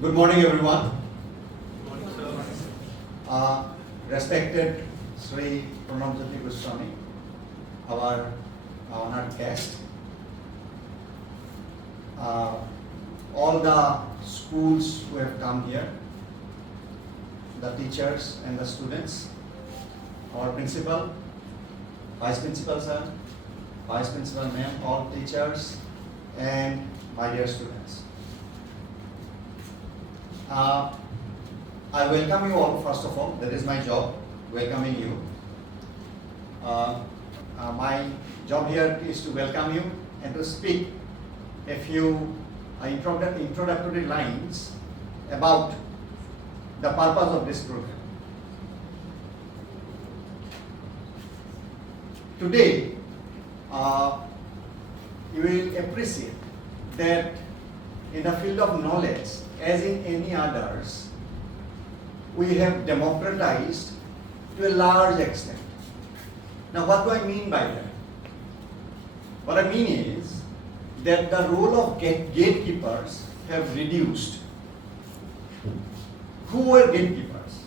Good morning, everyone. Good morning, sir. Respected Sri Pranamjyoti Goswami, our honored guest, all the schools who have come here, the teachers and the students, our principal, vice principal sir, vice principal ma'am, all teachers, and my dear students. I welcome you all, first of all. That is my job, welcoming you. My job here is to welcome you and to speak a few introductory lines about the purpose of this program. Today, you will appreciate that in the field of knowledge, as in any others, we have democratized to a large extent. Now, what do I mean by that? What I mean is that the role of gatekeepers have reduced. Who were gatekeepers?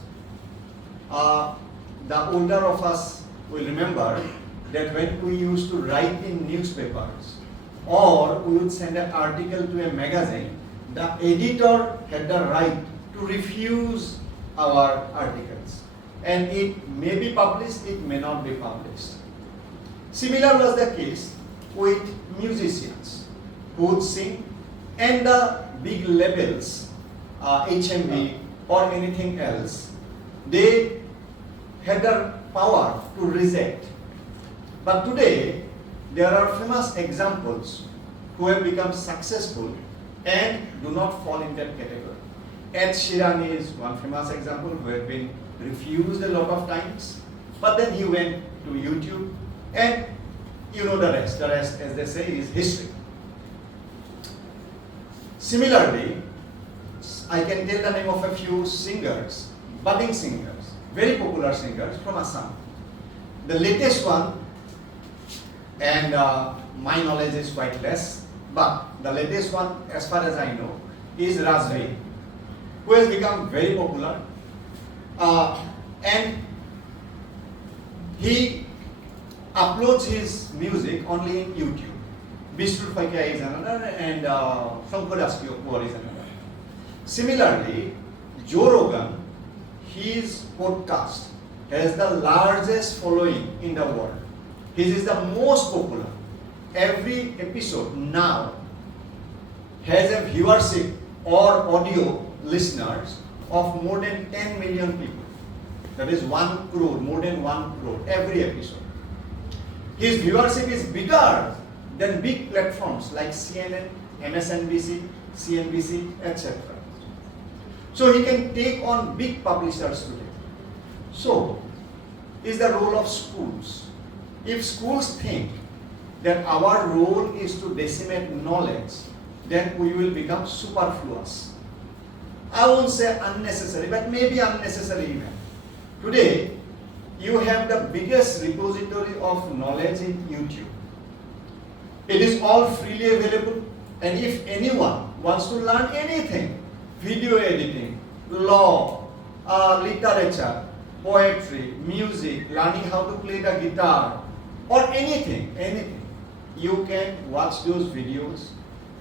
The older of us will remember that when we used to write in newspapers or we would send an article to a magazine, the editor had the right to refuse our articles, and it may be published, it may not be published. Similar was the case with musicians who would sing, and the big labels, HMV or anything else, they had the power to reject. But today, there are famous examples who have become successful and do not fall in that category. Ed Sheeran is one famous example who had been refused a lot of times, but then he went to YouTube, and you know the rest. The rest, as they say, is history. Similarly, I can tell the name of a few singers, budding singers, very popular singers from Assam. The latest one, and my knowledge is quite less, but the latest one, as far as I know, is Rajvi, who has become very popular, and he uploads his music only in YouTube. Bishnu Fakya is another, and Shankar Kaur is another. Similarly, Joe Rogan, his podcast has the largest following in the world. His is the most popular. Every episode now has a viewership or audio listeners of more than 10 million people. That is 1 crore, more than 1 crore every episode. His viewership is bigger than big platforms like CNN, MSNBC, CNBC, etc. So he can take on big publishers today. So, is the role of schools. If schools think that our role is to disseminate knowledge, then we will become superfluous. I won't say unnecessary, but maybe unnecessary even. Today, you have the biggest repository of knowledge in YouTube. It is all freely available, and if anyone wants to learn anything, video editing, law, literature, poetry, music, learning how to play the guitar, or anything, you can watch those videos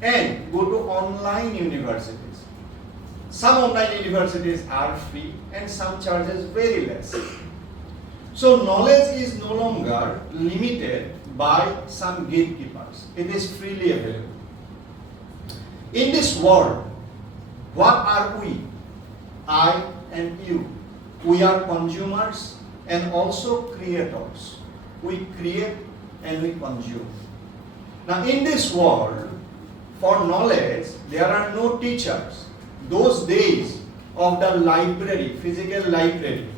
and go to online universities. Some online universities are free and some charges very less. So knowledge is no longer limited by some gatekeepers. It is freely available. In this world, what are we? I and you. We are consumers and also creators. We create and we consume. Now in this world, for knowledge, there are no teachers. Those days of the library, physical library,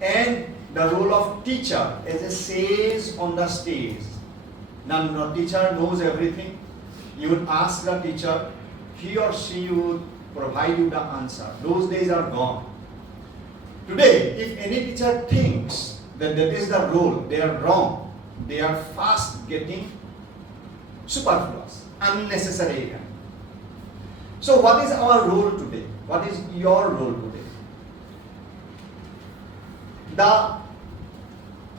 and the role of teacher as a sage on the stage. Now no teacher knows everything. You would ask the teacher, he or she would provide you the answer. Those days are gone. Today, if any teacher thinks that that is the role, they are wrong. They are fast getting superfluous, unnecessary. So what is our role today? What is your role today? The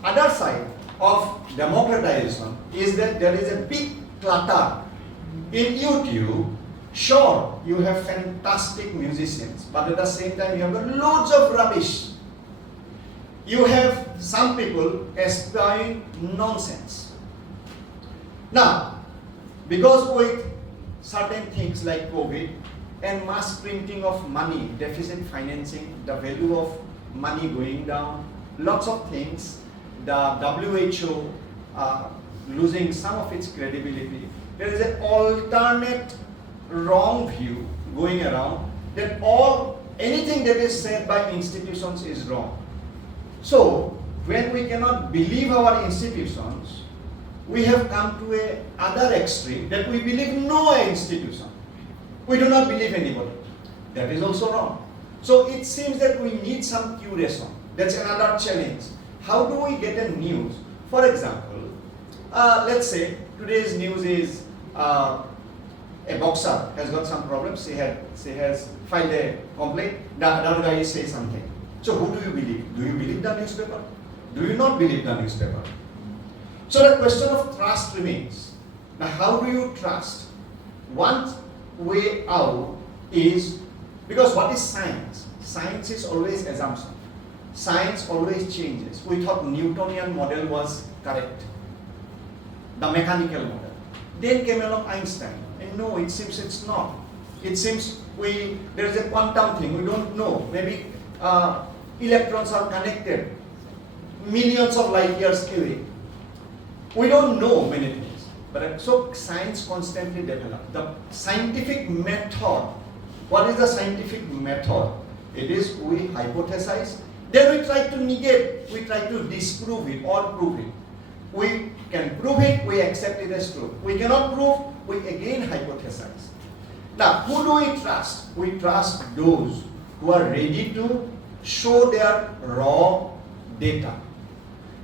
other side of democratization is that there is a big clutter. In YouTube, sure, you have fantastic musicians, but at the same time you have loads of rubbish. You have some people spewing nonsense. Now, because with certain things like COVID and mass printing of money, deficit financing, the value of money going down, lots of things, the WHO losing some of its credibility, there is an alternate wrong view going around that anything that is said by institutions is wrong. So, when we cannot believe our institutions, we have come to a other extreme that we believe no institution. We do not believe anybody. That is also wrong. So it seems that we need some curation. That's another challenge. How do we get a news? For example, let's say today's news is a boxer has got some problems. She has filed a complaint. The other guy says something. So who do you believe? Do you believe the newspaper? Do you not believe the newspaper? So the question of trust remains. Now how do you trust? One way out is, because what is science? Science is always assumption. Science always changes. We thought Newtonian model was correct, the mechanical model. Then came along Einstein, and no, it seems it's not. It seems there is a quantum thing, we don't know. Maybe electrons are connected millions of light years away. We don't know many things. But so science constantly develops. The scientific method, what is the scientific method? It is we hypothesize, then we try to negate, we try to disprove it or prove it. We can prove it, we accept it as true. We cannot prove, we again hypothesize. Now, who do we trust? We trust those who are ready to show their raw data.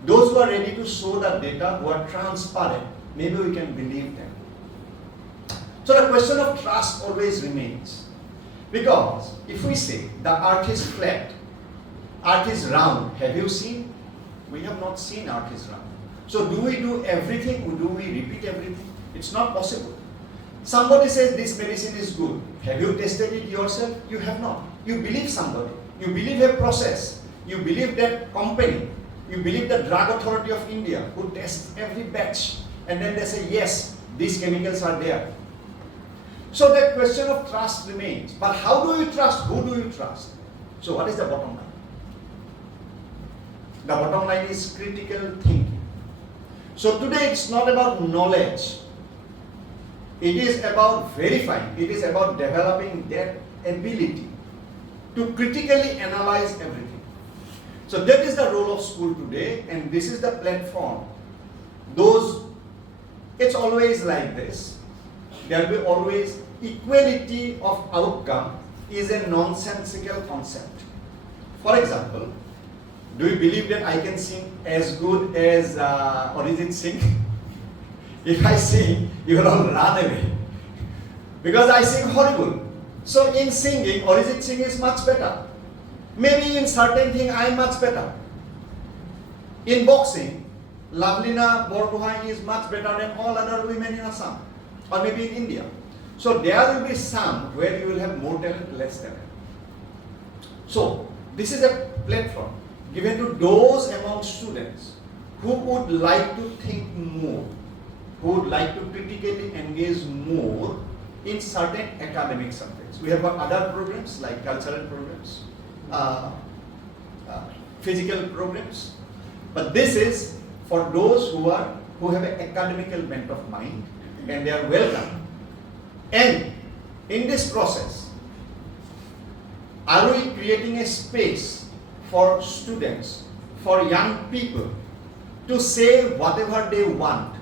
Those who are ready to show that data, who are transparent, maybe we can believe them. So the question of trust always remains. Because if we say the earth is flat, earth is round, have you seen? We have not seen earth is round. So do we do everything? Do we repeat everything? It's not possible. Somebody says this medicine is good. Have you tested it yourself? You have not. You believe somebody. You believe a process. You believe that company. You believe the Drug Authority of India who tests every batch and then they say, yes, these chemicals are there. So that question of trust remains. But how do you trust? Who do you trust? So what is the bottom line? The bottom line is critical thinking. So today it's not about knowledge. It is about verifying. It is about developing that ability to critically analyze everything. So that is the role of school today, and this is the platform. It's always like this. There will be always equality of outcome is a nonsensical concept. For example, do you believe that I can sing as good as Arijit Singh? If I sing, you will all run away. Because I sing horrible. So in singing, Arijit Singh is much better. Maybe in certain thing I am much better. In boxing, Lavlina Borgohain is much better than all other women in Assam. Or maybe in India. So there will be some where you will have more talent, less talent. So this is a platform given to those among students who would like to think more, who would like to critically engage more in certain academic subjects. We have got other programs like cultural programs, physical programs, but this is for those who have an academical bent of mind, and they are welcome. And in this process, are we creating a space for students, for young people to say whatever they want?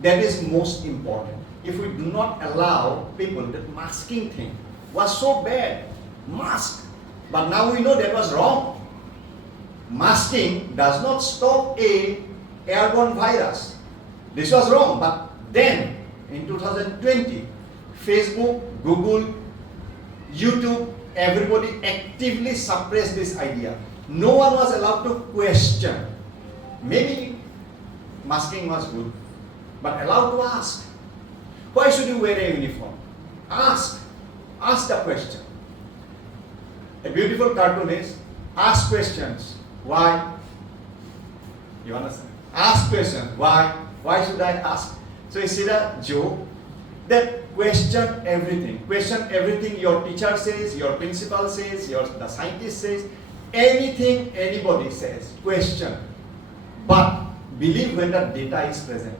That is most important. If we do not allow people, that masking thing was so bad, mask, but now we know that was wrong. Masking does not stop a airborne virus. This was wrong, but then in 2020, Facebook, Google, YouTube, everybody actively suppressed this idea. No one was allowed to question. Maybe masking was good, but allowed to ask. Why should you wear a uniform? Ask. Ask the question. A beautiful cartoon is ask questions. Why? You understand? Ask questions. Why? Why should I ask? So you see the joke? That question everything. Question everything your teacher says, your principal says, the scientist says, anything anybody says. Question. But believe when the data is present.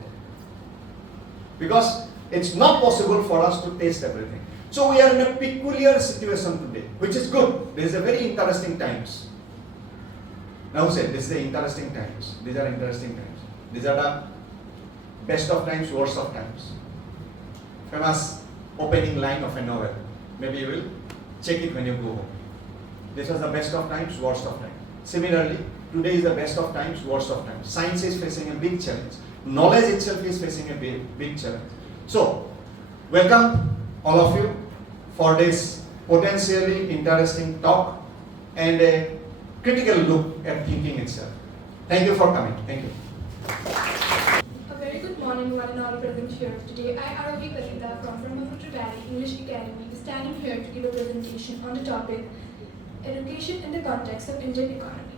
Because it's not possible for us to taste everything. So we are in a peculiar situation today, which is good. This is a very interesting times. Now said, this is the interesting times. These are interesting times. These are the best of times, worst of times. Famous opening line of a novel. Maybe you will check it when you go home. This was the best of times, worst of times. Similarly, today is the best of times, worst of times. Science is facing a big challenge. Knowledge itself is facing a big challenge. So, welcome all of you for this potentially interesting talk and a critical look at thinking itself. Thank you for coming. Thank you. A very good morning, one and all present here today. I, Arogi Kuladhar from Brahmaputra Valley English Academy, is standing here to give a presentation on the topic Education in the Context of Indian Economy.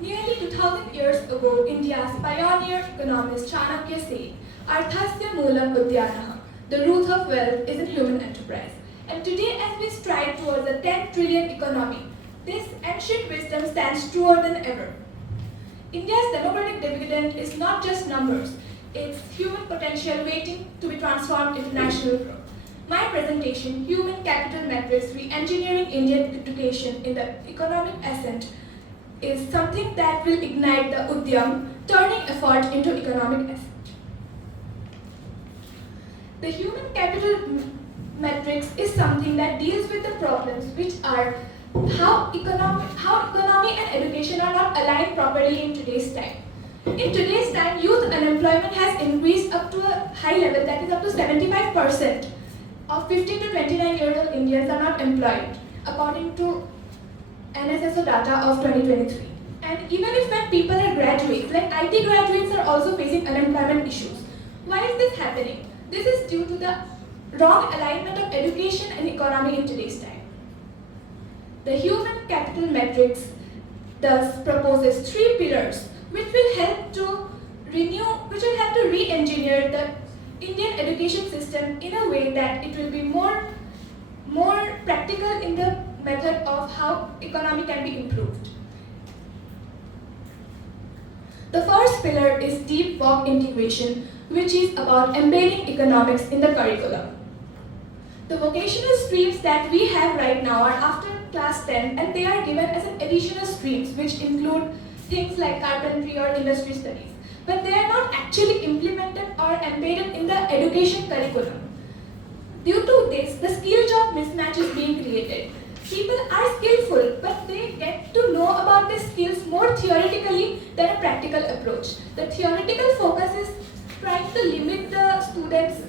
Nearly 2000 years ago, India's pioneer economist Chanakya said, Arthasya Moolam Udyanaha, the root of wealth is in human enterprise. And today, as we strive towards a 10 trillion economy, this ancient wisdom stands truer than ever. India's democratic dividend is not just numbers, it's human potential waiting to be transformed into national growth. My presentation, Human Capital Metrics Re-Engineering Indian Education in the Economic Ascent, is something that will ignite the Udyam, turning effort into economic ascent. The human capital metrics is something that deals with the problems which are how economy and education are not aligned properly in today's time. In today's time, youth unemployment has increased up to a high level, that is up to 75% of 15 to 29-year-old Indians are not employed, according to NSSO data of 2023. And even if when people are graduates, like IT graduates are also facing unemployment issues. Why is this happening? This is due to the wrong alignment of education and economy in today's time. The human capital metrics thus proposes 3 pillars which will help to re-engineer the Indian education system in a way that it will be more practical in the method of how economy can be improved. The first pillar is deep work integration, which is about embedding economics in the curriculum. The vocational streams that we have right now are after class 10 and they are given as an additional streams which include things like carpentry or industry studies. But they are not actually implemented or embedded in the education curriculum. Due to this, the skill job mismatch is being created. People are skillful, but they get to know about the skills more theoretically than a practical approach. The theoretical focus is trying to limit the students'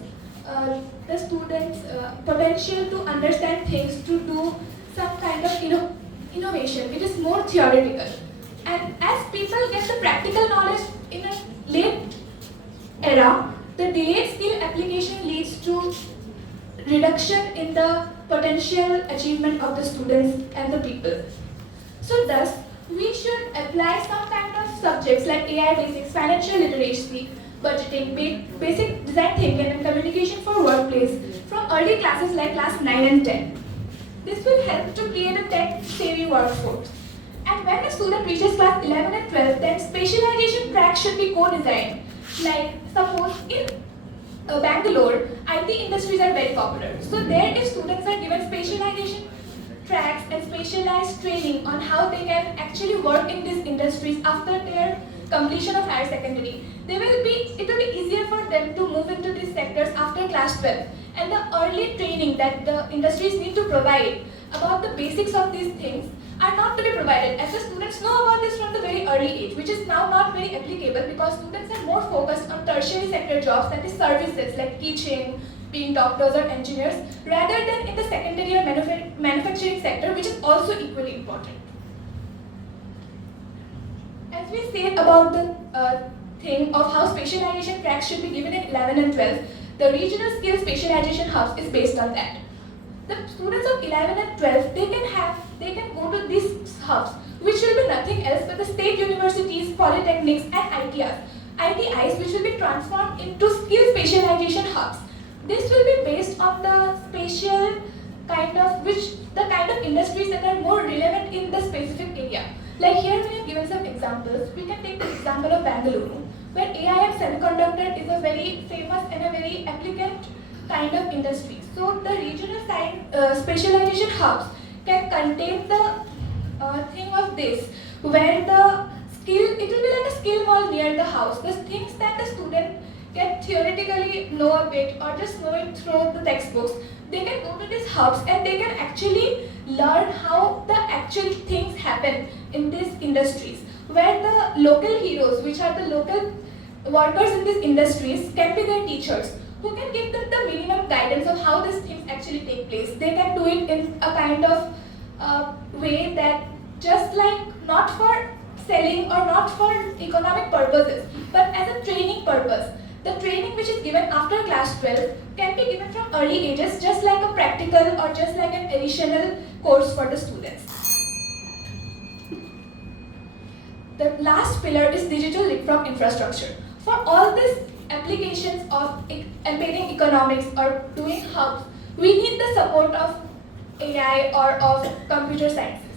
potential to understand things, to do some kind of innovation, which is more theoretical. And as people get the practical knowledge in a late era, the delayed skill application leads to reduction in the potential achievement of the students and the people. So thus, we should apply some kind of subjects like AI basics, financial literacy, budgeting, basic design thinking and communication for workplace from early classes like class 9 and 10. This will help to create a tech-savvy workforce. And when a student reaches class 11 and 12, then specialization tracks should be co-designed. Like suppose in Bangalore, IT industries are very popular. So there if students are given specialization tracks and specialized training on how they can actually work in these industries after their completion of higher secondary, it will be easier for them to move into these sectors after class 12. And the early training that the industries need to provide about the basics of these things are not to be provided, as the students know about this from the very early age, which is now not very applicable because students are more focused on tertiary sector jobs, that is services like teaching, being doctors or engineers, rather than in the secondary or manufacturing sector, which is also equally important. As we said about the thing of how specialization tracks should be given in 11 and 12, the regional skill specialization hubs is based on that. The students of 11 and 12, they can go to these hubs, which will be nothing else but the state universities, polytechnics and ITIs, which will be transformed into skill specialization hubs. This will be based on the spatial kind of industries that are more relevant in the specific area. Like here we have given some examples. We can take the example of Bangalore, where AIM semiconductor is a very famous and a very applicant kind of industry. So the regional specialization hubs can contain the thing of this, where it will be like a skill wall near the house. The things that the student can theoretically know a bit or just know it through the textbooks, they can go to these hubs and they can actually learn how the actual things happen in these industries, where the local heroes, which are the local workers in these industries, can be their teachers, who can give them the minimum guidance of how these things actually take place. They can do it in a kind of way that just like not for selling or not for economic purposes, but as a training purpose. The training which is given after class 12 can be given from early ages, just like a practical or just like an additional course for the students. The last pillar is digital leapfrog infrastructure. For all these applications of embedding economics or doing hubs, we need the support of AI or of computer sciences.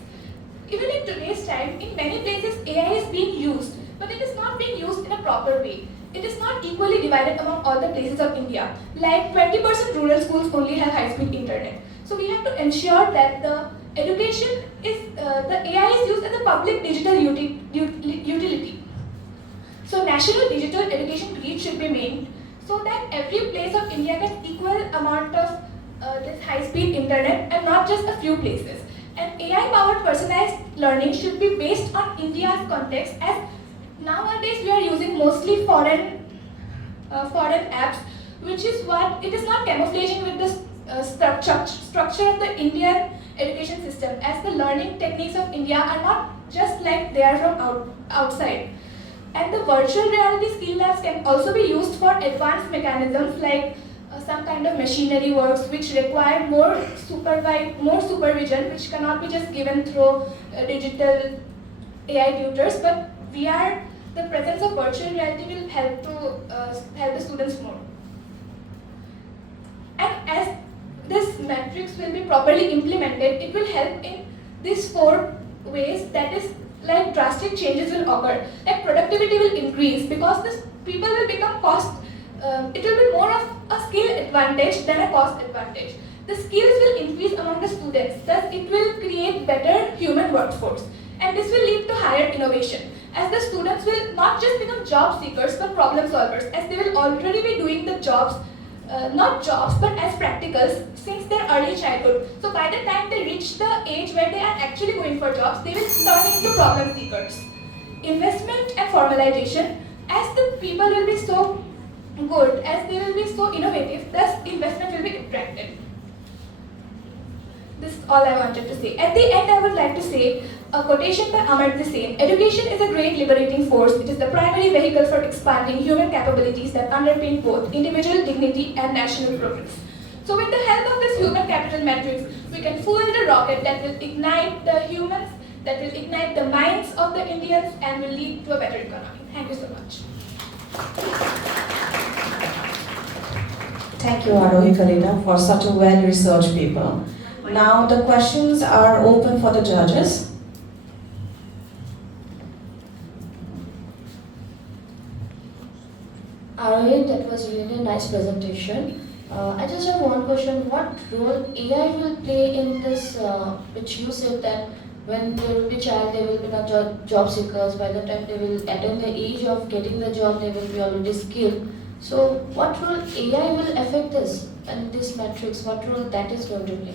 Even in today's time, in many places AI is being used, but it is not being used in a proper way. It is not equally divided among all the places of India. Like 20% rural schools only have high-speed internet. So we have to ensure that the education is, the AI is used as a public digital utility. So national digital education grid should be made so that every place of India gets equal amount of this high-speed internet and not just a few places. And AI-powered personalized learning should be based on India's context, as nowadays we are using mostly foreign apps, which is what it is not camouflaging with the structure of the Indian education system, as the learning techniques of India are not just like they are from outside. And the virtual reality skill labs can also be used for advanced mechanisms like some kind of machinery works which require more supervision, which cannot be just given through digital AI tutors, but the presence of virtual reality will help the students more. And as this matrix will be properly implemented, it will help in these 4 ways, that is like drastic changes will occur. Like productivity will increase because people will become it will be more of a skill advantage than a cost advantage. The skills will increase among the students, thus it will create better human workforce. And this will lead to higher innovation, as the students will not just become job seekers but problem solvers, as they will already be doing the jobs, not jobs but as practicals since their early childhood. So by the time they reach the age where they are actually going for jobs, they will turn into problem seekers. Investment and formalization, as the people will be so good, as they will be so innovative, thus investment will be attracted. This is all I wanted to say. At the end, I would like to say a quotation by Amartya Sen: "Education is a great liberating force. It is the primary vehicle for expanding human capabilities that underpin both individual dignity and national progress." So with the help of this human capital matrix, we can fuel the rocket that will ignite the humans, that will ignite the minds of the Indians and will lead to a better economy. Thank you so much. Thank you, Arohi Kalina, for such a well-researched paper. Now the questions are open for the judges. Arohi, that was really a nice presentation. I just have one question. What role AI will play in this, which you said that when they will be child, they will be job seekers. By the time they will attain the age of getting the job, they will be already skilled. So what role AI will affect this and this matrix? What role that is going to play?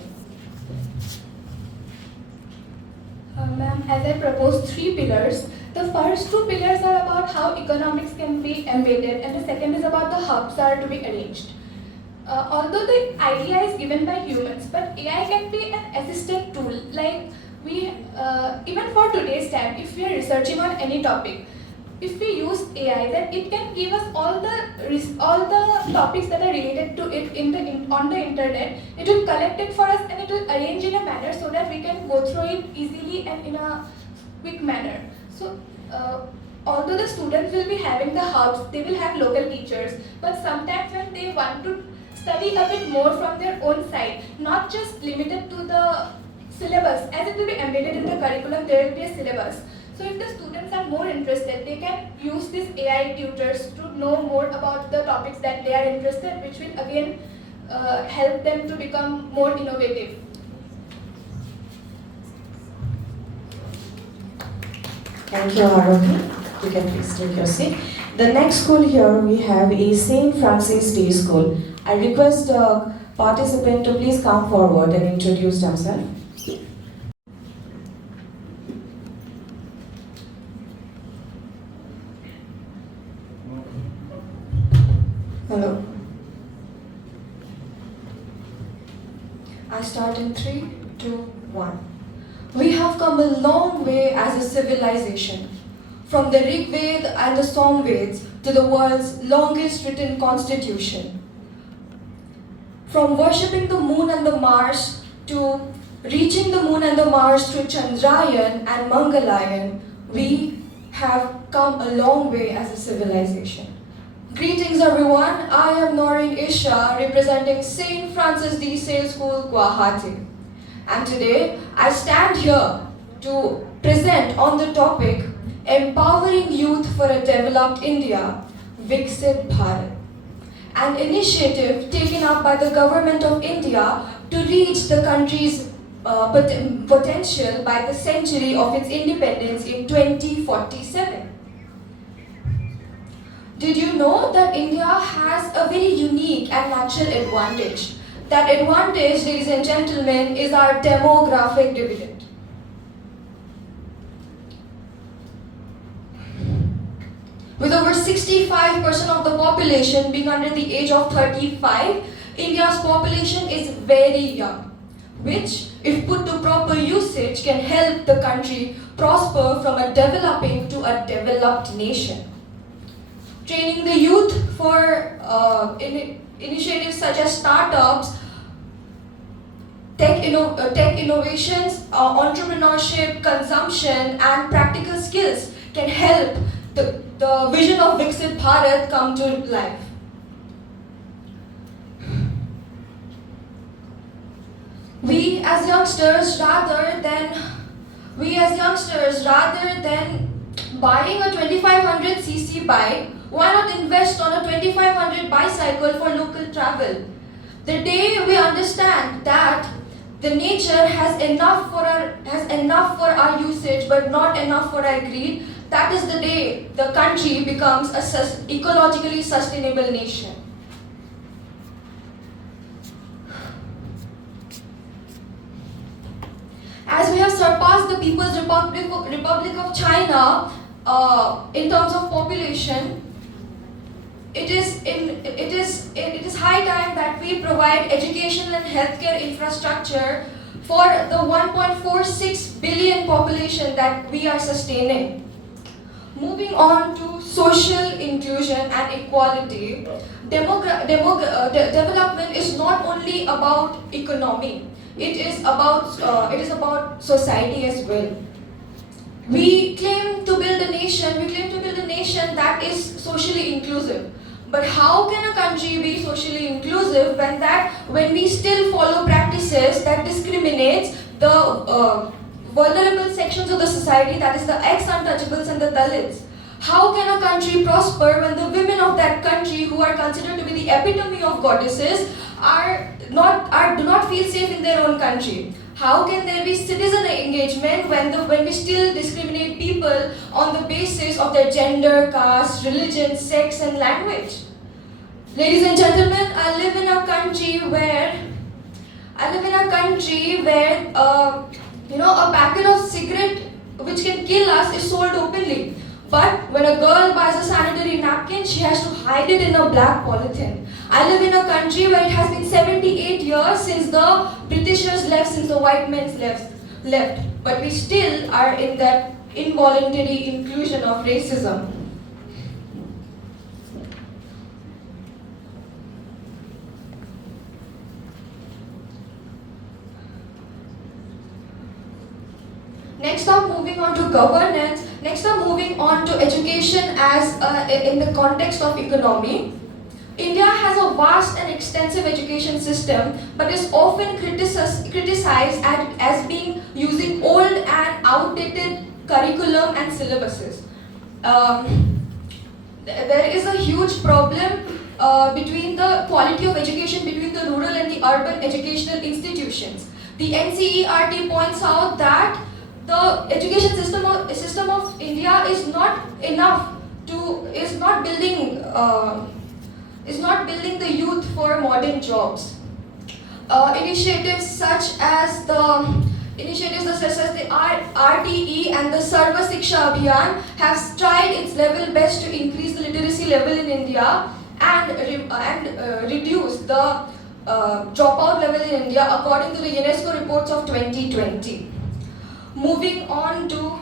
Ma'am, as I proposed 3 pillars, the first 2 pillars are about how economics can be embedded, and the second is about the hubs are to be arranged. although the idea is given by humans, but AI can be an assistant tool. Like even for today's time, if we are researching on any topic, if we use AI, then it can give us all the topics that are related to it on the internet. It will collect it for us and it will arrange in a manner so that we can go through it easily and in a quick manner. So although the students will be having the hubs, they will have local teachers, but sometimes when they want to study a bit more from their own side, not just limited to the syllabus, as it will be embedded in the curriculum, there will be a syllabus. So if the students are more interested, they can use these AI tutors to know more about the topics that they are interested, which will again help them to become more innovative. Thank you, Arohi. You can please take your seat. The next school here we have is St. Francis Day School. I request the participant to please come forward and introduce themselves. Hello. I start in 3, 2, 1. We have come a long way as a civilization, from the Rig Veda and the Som Veds to the world's longest written constitution. From worshipping the moon and the Mars to reaching the moon and the Mars through Chandrayaan and Mangalayan, we have come a long way as a civilization. Greetings everyone, I am Noreen Isha representing St. Francis D. Sale School, Guwahati. And today I stand here to present on the topic Empowering Youth for a Developed India, Viksit Bharat, an initiative taken up by the Government of India to reach the country's potential by the century of its independence in 2047. Did you know that India has a very unique and natural advantage? That advantage, ladies and gentlemen, is our demographic dividend. With over 65% of the population being under the age of 35, India's population is very young, which, if put to proper usage, can help the country prosper from a developing to a developed nation. Training the youth for initiatives such as startups, tech innovations, entrepreneurship, consumption, and practical skills can help the vision of Viksit Bharat come to life. We as youngsters, rather than buying a 2500cc bike, why not invest on a 2500 bicycle for local travel? The day we understand that the nature has enough for our usage but not enough for our greed, that is the day the country becomes a ecologically sustainable nation. As we have surpassed the People's Republic of China in terms of population, it is high time that we provide educational and healthcare infrastructure for the 1.46 billion population that we are sustaining. Moving on to social inclusion and equality, development is not only about economy. It is about society as well. We claim to build a nation that is socially inclusive. But how can a country be socially inclusive when we still follow practices that discriminates the vulnerable sections of the society, that is the ex-untouchables and the Dalits? How can a country prosper when the women of that country, who are considered to be the epitome of goddesses, do not feel safe in their own country? How can there be citizen engagement when we still discriminate people on the basis of their gender, caste, religion, sex, and language? Ladies and gentlemen, I live in a country where a packet of cigarette which can kill us is sold openly. But when a girl buys a sanitary napkin, she has to hide it in a black polythene. I live in a country where it has been 78 years since the Britishers left, since the white men left. But we still are in that involuntary inclusion of racism. Next up, moving on to governance. Next up, moving on to education as in the context of economy. India has a vast and extensive education system, but is often criticized as being using old and outdated curriculum and syllabuses. There is a huge problem between the quality of education between the rural and the urban educational institutions. The NCERT points out that the education system of India is not building the youth for modern jobs. Initiatives such as the RTE and the Sarva Shiksha Abhiyan have tried its level best to increase the literacy level in India and reduce the dropout level in India according to the UNESCO reports of 2020. Moving on to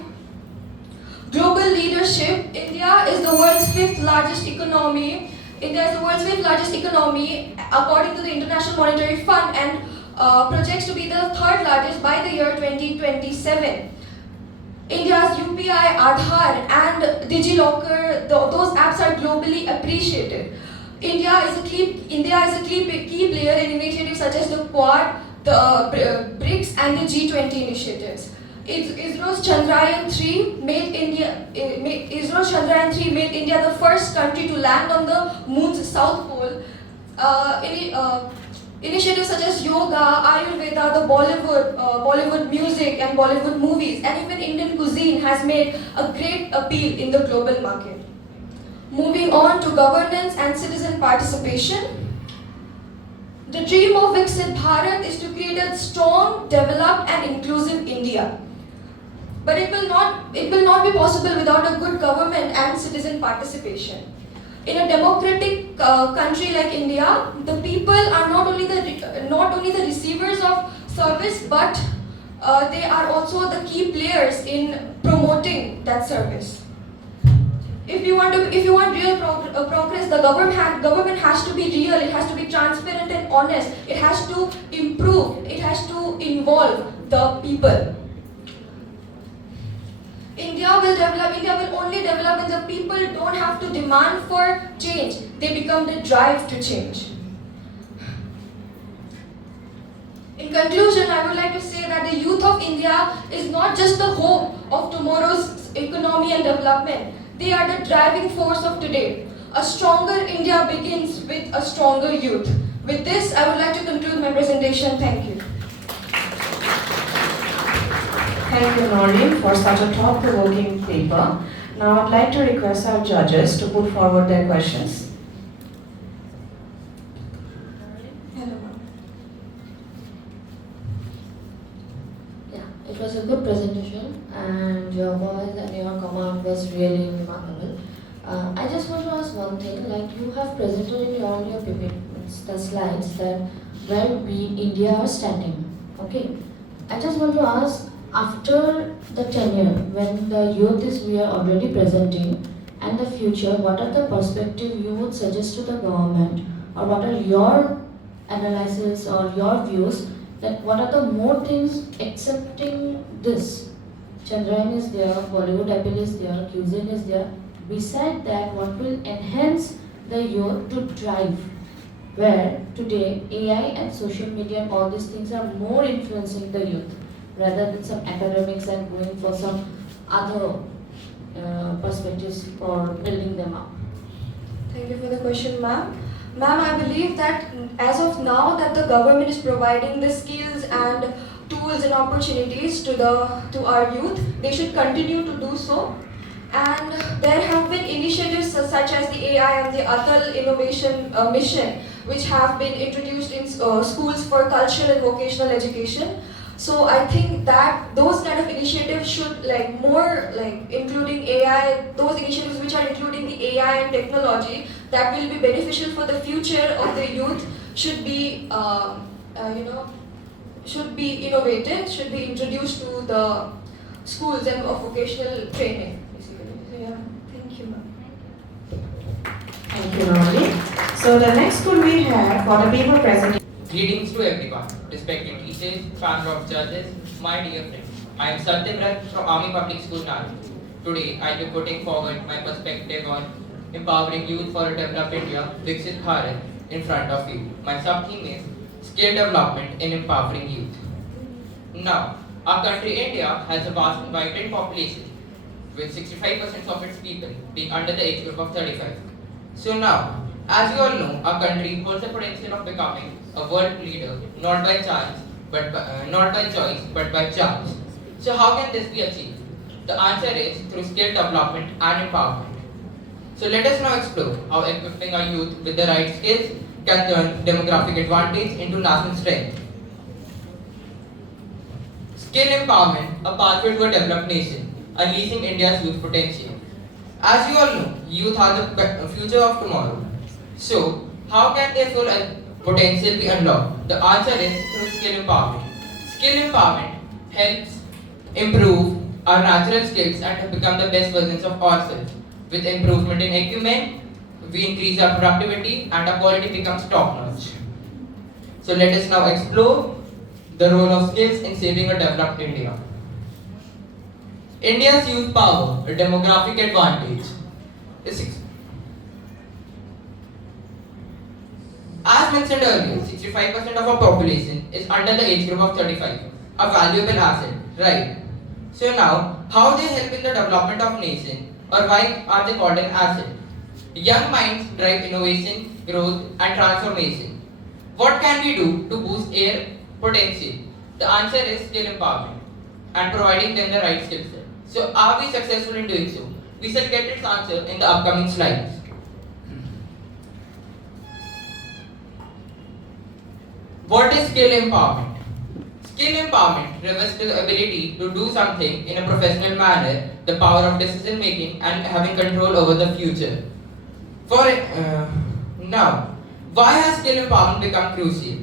global leadership, India is the world's fifth largest economy. India is the world's fifth largest economy according to the International Monetary Fund and projects to be the third largest by the year 2027. India's UPI, Aadhaar and DigiLocker, those apps are globally appreciated. India is a key player in initiatives such as the Quad, the BRICS and the G20 initiatives. ISRO's Chandrayaan 3 made India the first country to land on the moon's south pole. Initiatives such as yoga, Ayurveda, the Bollywood music and Bollywood movies, and even Indian cuisine has made a great appeal in the global market. Moving on to governance and citizen participation. The dream of Viksit Bharat is to create a strong, developed and inclusive India. But it will not be possible without a good government and citizen participation. In a democratic country like India, the people are not only the receivers of service, but they are also the key players in promoting that service. If you want real progress, the government has to be real. It has to be transparent and honest. It has to improve. It has to involve the people. India will only develop when the people don't have to demand for change. They become the drive to change. In conclusion, I would like to say that the youth of India is not just the hope of tomorrow's economy and development. They are the driving force of today. A stronger India begins with a stronger youth. With this, I would like to conclude my presentation. Thank you. Thank you, Noreen, for such a thought-provoking paper. Now I'd like to request our judges to put forward their questions. Hello. Yeah, it was a good presentation and your voice and your command was really remarkable. I just want to ask one thing, like you have presented in all your PPTs, the slides that where we, India are standing, okay? I just want to ask, after the tenure, when the youth is we are already presenting, and the future, what are the perspective you would suggest to the government, or what are your analysis or your views, that what are the more things accepting this? Chandrayaan is there, Bollywood appeal is there, cuisine is there. Beside that, what will enhance the youth to drive? Where today AI and social media and all these things are more influencing the youth, rather than some academics and going for some other perspectives for building them up. Thank you for the question, ma'am. Ma'am, I believe that as of now that the government is providing the skills and tools and opportunities to our youth, they should continue to do so. And there have been initiatives such as the AI and the Atal Innovation Mission, which have been introduced in schools for cultural and vocational education. So I think that those kind of initiatives should more including AI, those initiatives which are including the AI and technology that will be beneficial for the future of the youth should be should be innovated, should be introduced to the schools and of vocational training, basically. So yeah, thank you, ma'am. Thank you, Navali. So the next school we have for the paper presentation. Greetings to everyone, respected teachers, family of judges, my dear friends. I am Satyam Rai from Army Public School, Nagpur. Today, I will be putting forward my perspective on empowering youth for a developed India, Viksit Bharat, in front of you. My sub-theme is skill development in empowering youth. Now, our country India has a vast and vibrant population, with 65% of its people being under the age group of 35. So now, as you all know, our country holds the potential of becoming a world leader, not by chance, not by choice, but by chance. So how can this be achieved? The answer is through skill development and empowerment. So let us now explore how equipping our youth with the right skills can turn demographic advantage into national strength. Skill empowerment, a pathway to a developed nation, unleashing India's youth potential. As you all know, youth are the future of tomorrow. So, how can their full potential be unlocked? The answer is through skill empowerment. Skill empowerment helps improve our natural skills and to become the best versions of ourselves. With improvement in acumen, we increase our productivity and our quality becomes top-notch. So let us now explore the role of skills in shaping a developed India. India's youth power, a demographic advantage, is as mentioned earlier, 65% of our population is under the age group of 35, a valuable asset, right? So now, how they help in the development of nation, or why are they called an asset? Young minds drive innovation, growth and transformation. What can we do to boost their potential? The answer is skill empowerment and providing them the right skill set. So are we successful in doing so? We shall get its answer in the upcoming slides. What is skill empowerment? Skill empowerment refers to the ability to do something in a professional manner, the power of decision making and having control over the future. Now, why has skill empowerment become crucial?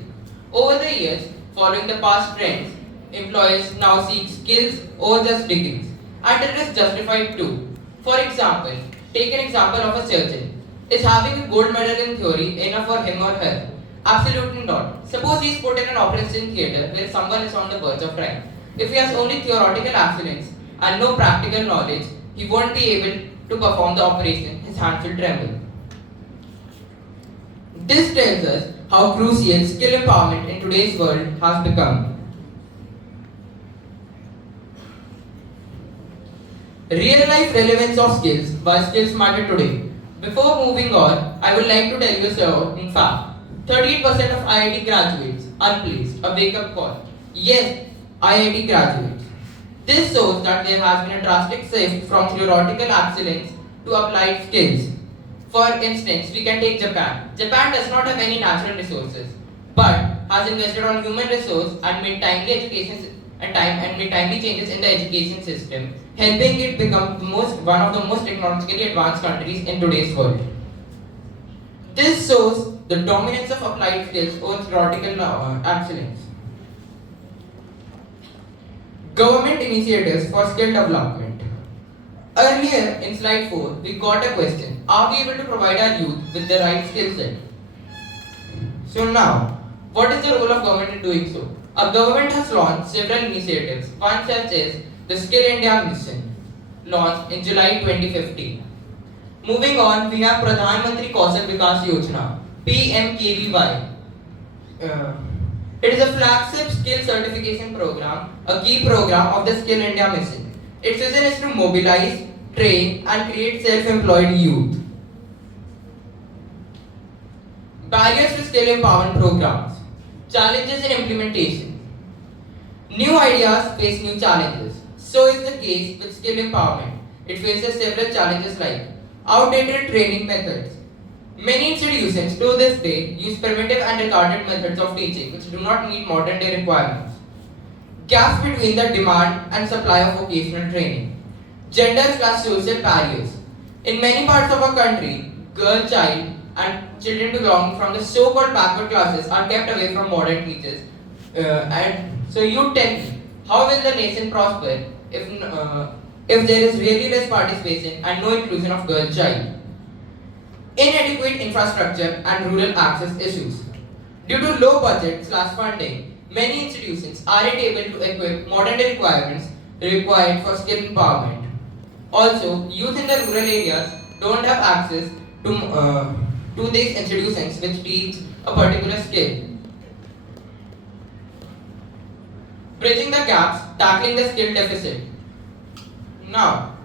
Over the years, following the past trends, employers now seek skills over just degrees, and it is justified too. For example, take an example of a surgeon. Is having a gold medal in theory enough for him or her? Absolutely not. Suppose he is put in an operation theatre where someone is on the verge of dying. If he has only theoretical excellence and no practical knowledge, he won't be able to perform the operation, his hands will tremble. This tells us how crucial skill empowerment in today's world has become. Real life relevance of skills, why skills matter today. Before moving on, I would like to tell you so, in fact, 38% of IIT graduates unplaced, a wake-up call. Yes, IIT graduates. This shows that there has been a drastic shift from theoretical excellence to applied skills. For instance, we can take Japan. Japan does not have any natural resources, but has invested on human resource and made timely changes in the education system, helping it become one of the most technologically advanced countries in today's world. This shows the dominance of applied skills over theoretical excellence. Government initiatives for skill development. Earlier in slide 4, we got a question. Are we able to provide our youth with the right skill set? So now, what is the role of government in doing so? Our government has launched several initiatives. One such is the Skill India Mission, launched in July 2015. Moving on, we have Pradhan Mantri Kaushal Vikas Yojana, PMKVY. It is a flagship skill certification program, a key program of the Skill India Mission. Its vision is to mobilize, train and create self-employed youth. Barriers to skill empowerment programs. Challenges in implementation. New ideas face new challenges. So is the case with skill empowerment. It faces several challenges like outdated training methods. Many institutions to this day use primitive and retarded methods of teaching which do not meet modern day requirements. gaps between the demand and supply of vocational training, gender/social barriers. In many parts of our country, girl child and children belonging from the so-called backward classes are kept away from modern teachers. And so you tell me, how will the nation prosper if there is really less participation and no inclusion of girl child? Inadequate infrastructure and rural access issues. Due to low budget/funding, many institutions aren't able to equip modern day requirements required for skill empowerment. Also, youth in the rural areas don't have access to these institutions which teach a particular skill. Bridging the gaps, tackling the skill deficit. Now,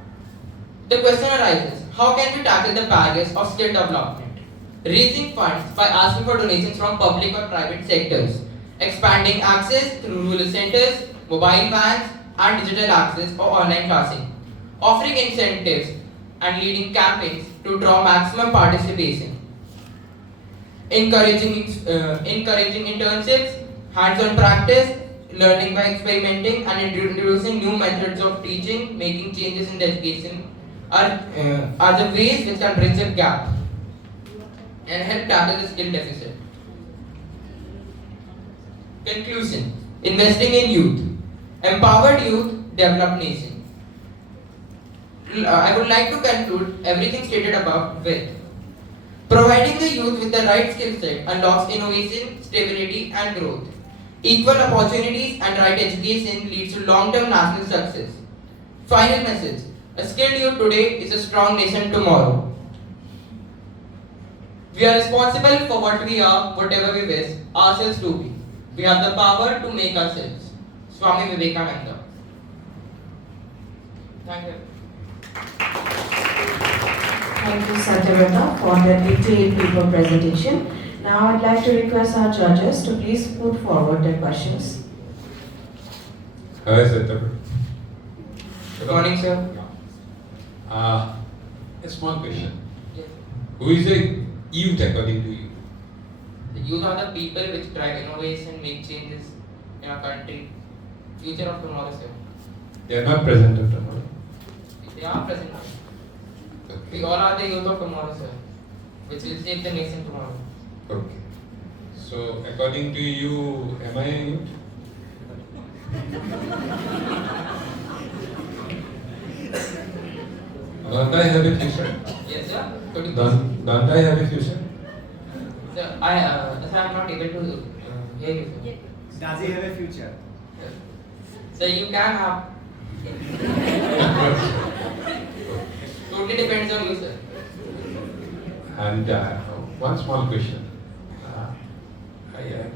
the question arises, how can we tackle the barriers of skill development? Raising funds by asking for donations from public or private sectors, expanding access through rural centers, mobile vans, and digital access or online classing, offering incentives and leading campaigns to draw maximum participation, encouraging internships, hands-on practice, learning by experimenting, and introducing new methods of teaching, making changes in the education are the ways which can bridge the gap and help tackle the skill deficit. Conclusion: investing in youth. Empowered youth, developed nation. I would like to conclude everything stated above with providing the youth with the right skill set unlocks innovation, stability, and growth. Equal opportunities and right education leads to long-term national success. Final message: a skilled youth today is a strong nation tomorrow. We are responsible for what we are, whatever we wish ourselves to be. We have the power to make ourselves. Swami Vivekananda. Thank you. Thank you, Satyavrata, for the detailed paper presentation. Now I'd like to request our judges to please put forward their questions. Hi, Satyavrata. Good morning, sir. A small question. Yes. Who is a youth according to you? The youth are the people which drive innovation, make changes in our country. Future of tomorrow, sir. They are not present of tomorrow. They are present. Okay. We all are the youth of tomorrow, sir, which will shape the nation tomorrow. Okay. So, according to you, am I a youth? Don't I have a future? Yes, sir. Could you Don't I have a future? Sir, I am not able to hear you, sir. Does he have a future? So you can have. Totally depends on you, sir. And one small question.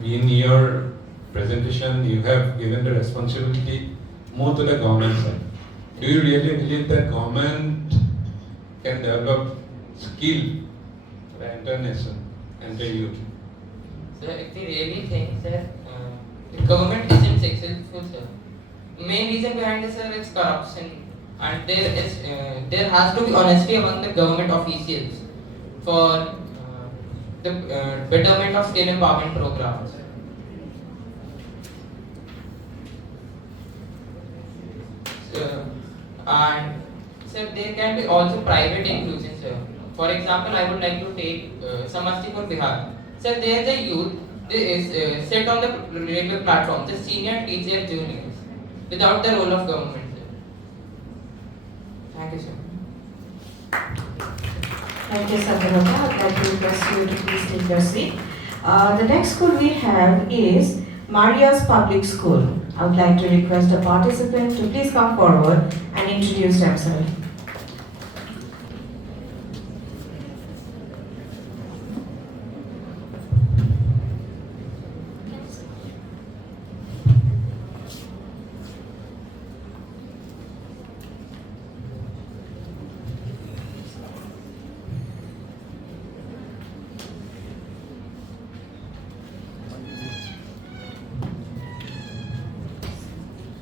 In your presentation, you have given the responsibility more to the government side. Do you really believe that government can develop skill for the entire nation, entire youth? Sir, if we really think, sir, the government isn't successful, sir. The main reason behind this, sir, is corruption, and there has to be honesty among the government officials for the betterment of skill empowerment programs. So, and sir, there can be also private inclusion, sir. For example, I would like to take Samastipur, Bihar. Sir, there the youth sit on the railway platform, the senior teach their juniors without the role of government, sir. Thank you, sir. Thank you, Satyavrata. I'd like to request you to please take your seat. The next school we have is Maria's Public School. I would like to request a participant to please come forward and introduce themselves.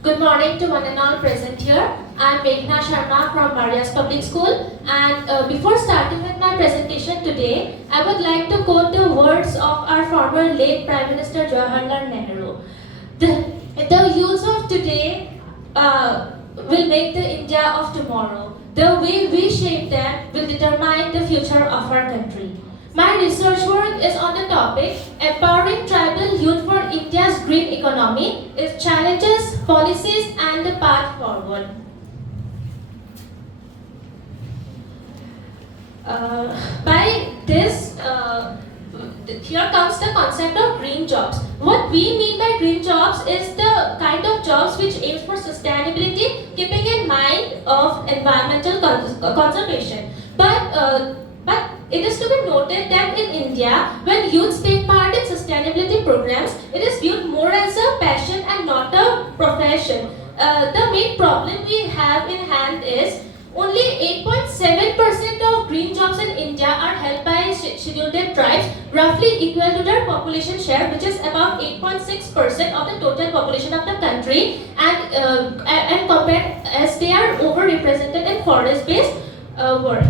Good morning to one and all present here. I am Meghna Sharma from Maria's Public School, and before starting with my presentation today, I would like to quote the words of our former late Prime Minister Jawaharlal Nehru. The The youths of today will make the India of tomorrow. The way we shape them will determine the future of our country. My research work is on the topic Empowering Tribal Youth for India's Green Economy, its challenges, policies, and the path forward. By this, here comes the concept of green jobs. What we mean by green jobs is the kind of jobs which aims for sustainability, keeping in mind of environmental conservation. But it is to be noted that in India, when youths take part in sustainability programs, it is viewed more as a passion and not a profession. The main problem we have in hand is only 8.7% of green jobs in India are held by scheduled tribes, roughly equal to their population share, which is about 8.6% of the total population of the country, and compared as they are overrepresented in forest-based work.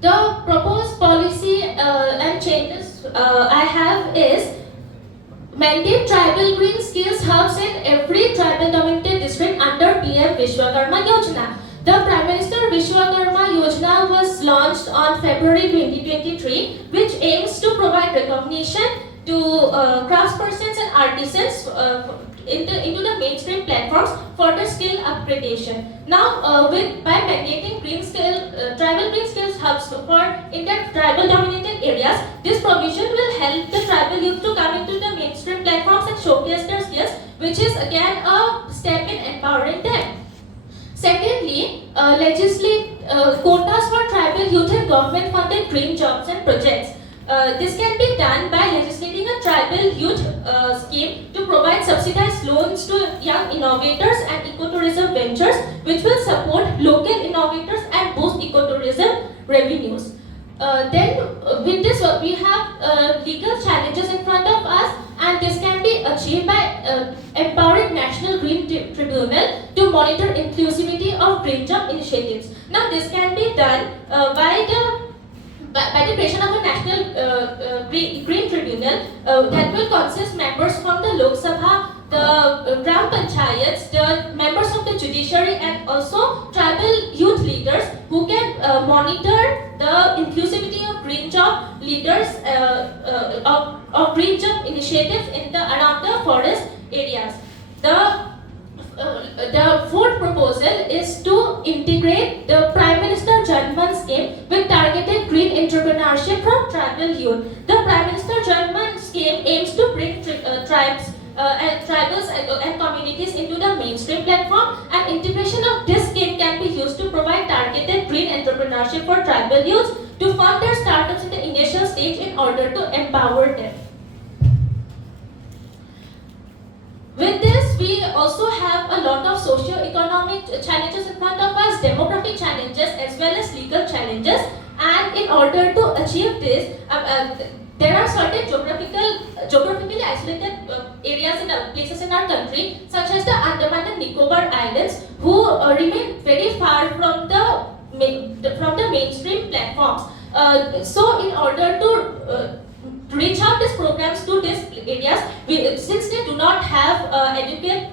The proposed policy and changes I have is mandate tribal green skills hubs in every tribal dominated district under PM Vishwakarma Yojana. The Prime Minister Vishwakarma Yojana was launched on February 2023, which aims to provide recognition to craftspersons and artisans into the mainstream platforms for the skill upgradation. Now, by mandating tribal green skills hubs in the tribal dominated areas, this provision will help the tribal youth to come into the mainstream platforms and showcase their skills, which is again a step in empowering them. Secondly, legislate quotas for tribal youth in government-funded green jobs and projects. This can be done by legislating a tribal youth scheme to provide subsidized loans to young innovators and ecotourism ventures, which will support local innovators and boost ecotourism revenues. With this, we have legal challenges in front of us, and this can be achieved by empowering National Green Tribunal to monitor inclusivity of green job initiatives. Now, this can be done by the creation of a National Green Tribunal that will consist members from the Lok Sabha, the Gram Panchayats, the members of the judiciary, and also tribal youth leaders who can monitor the inclusivity of green job leaders of green job initiatives around the forest areas. The fourth proposal is to integrate the Prime Minister Janman scheme with targeted green entrepreneurship from tribal youth. The Prime Minister Janman scheme aims to bring tribals and communities into the mainstream platform, and integration of this scheme can be used to provide targeted green entrepreneurship for tribal youths to fund their startups in the initial stage in order to empower them. With this, we also have a lot of socio-economic challenges in front of us, demographic challenges as well as legal challenges, and in order to achieve this, there are certain geographically isolated areas and places in our country, such as the Andaman and Nicobar Islands, who remain very far from the mainstream platforms. So, in order to reach out these programs to these areas, since they do not have adequate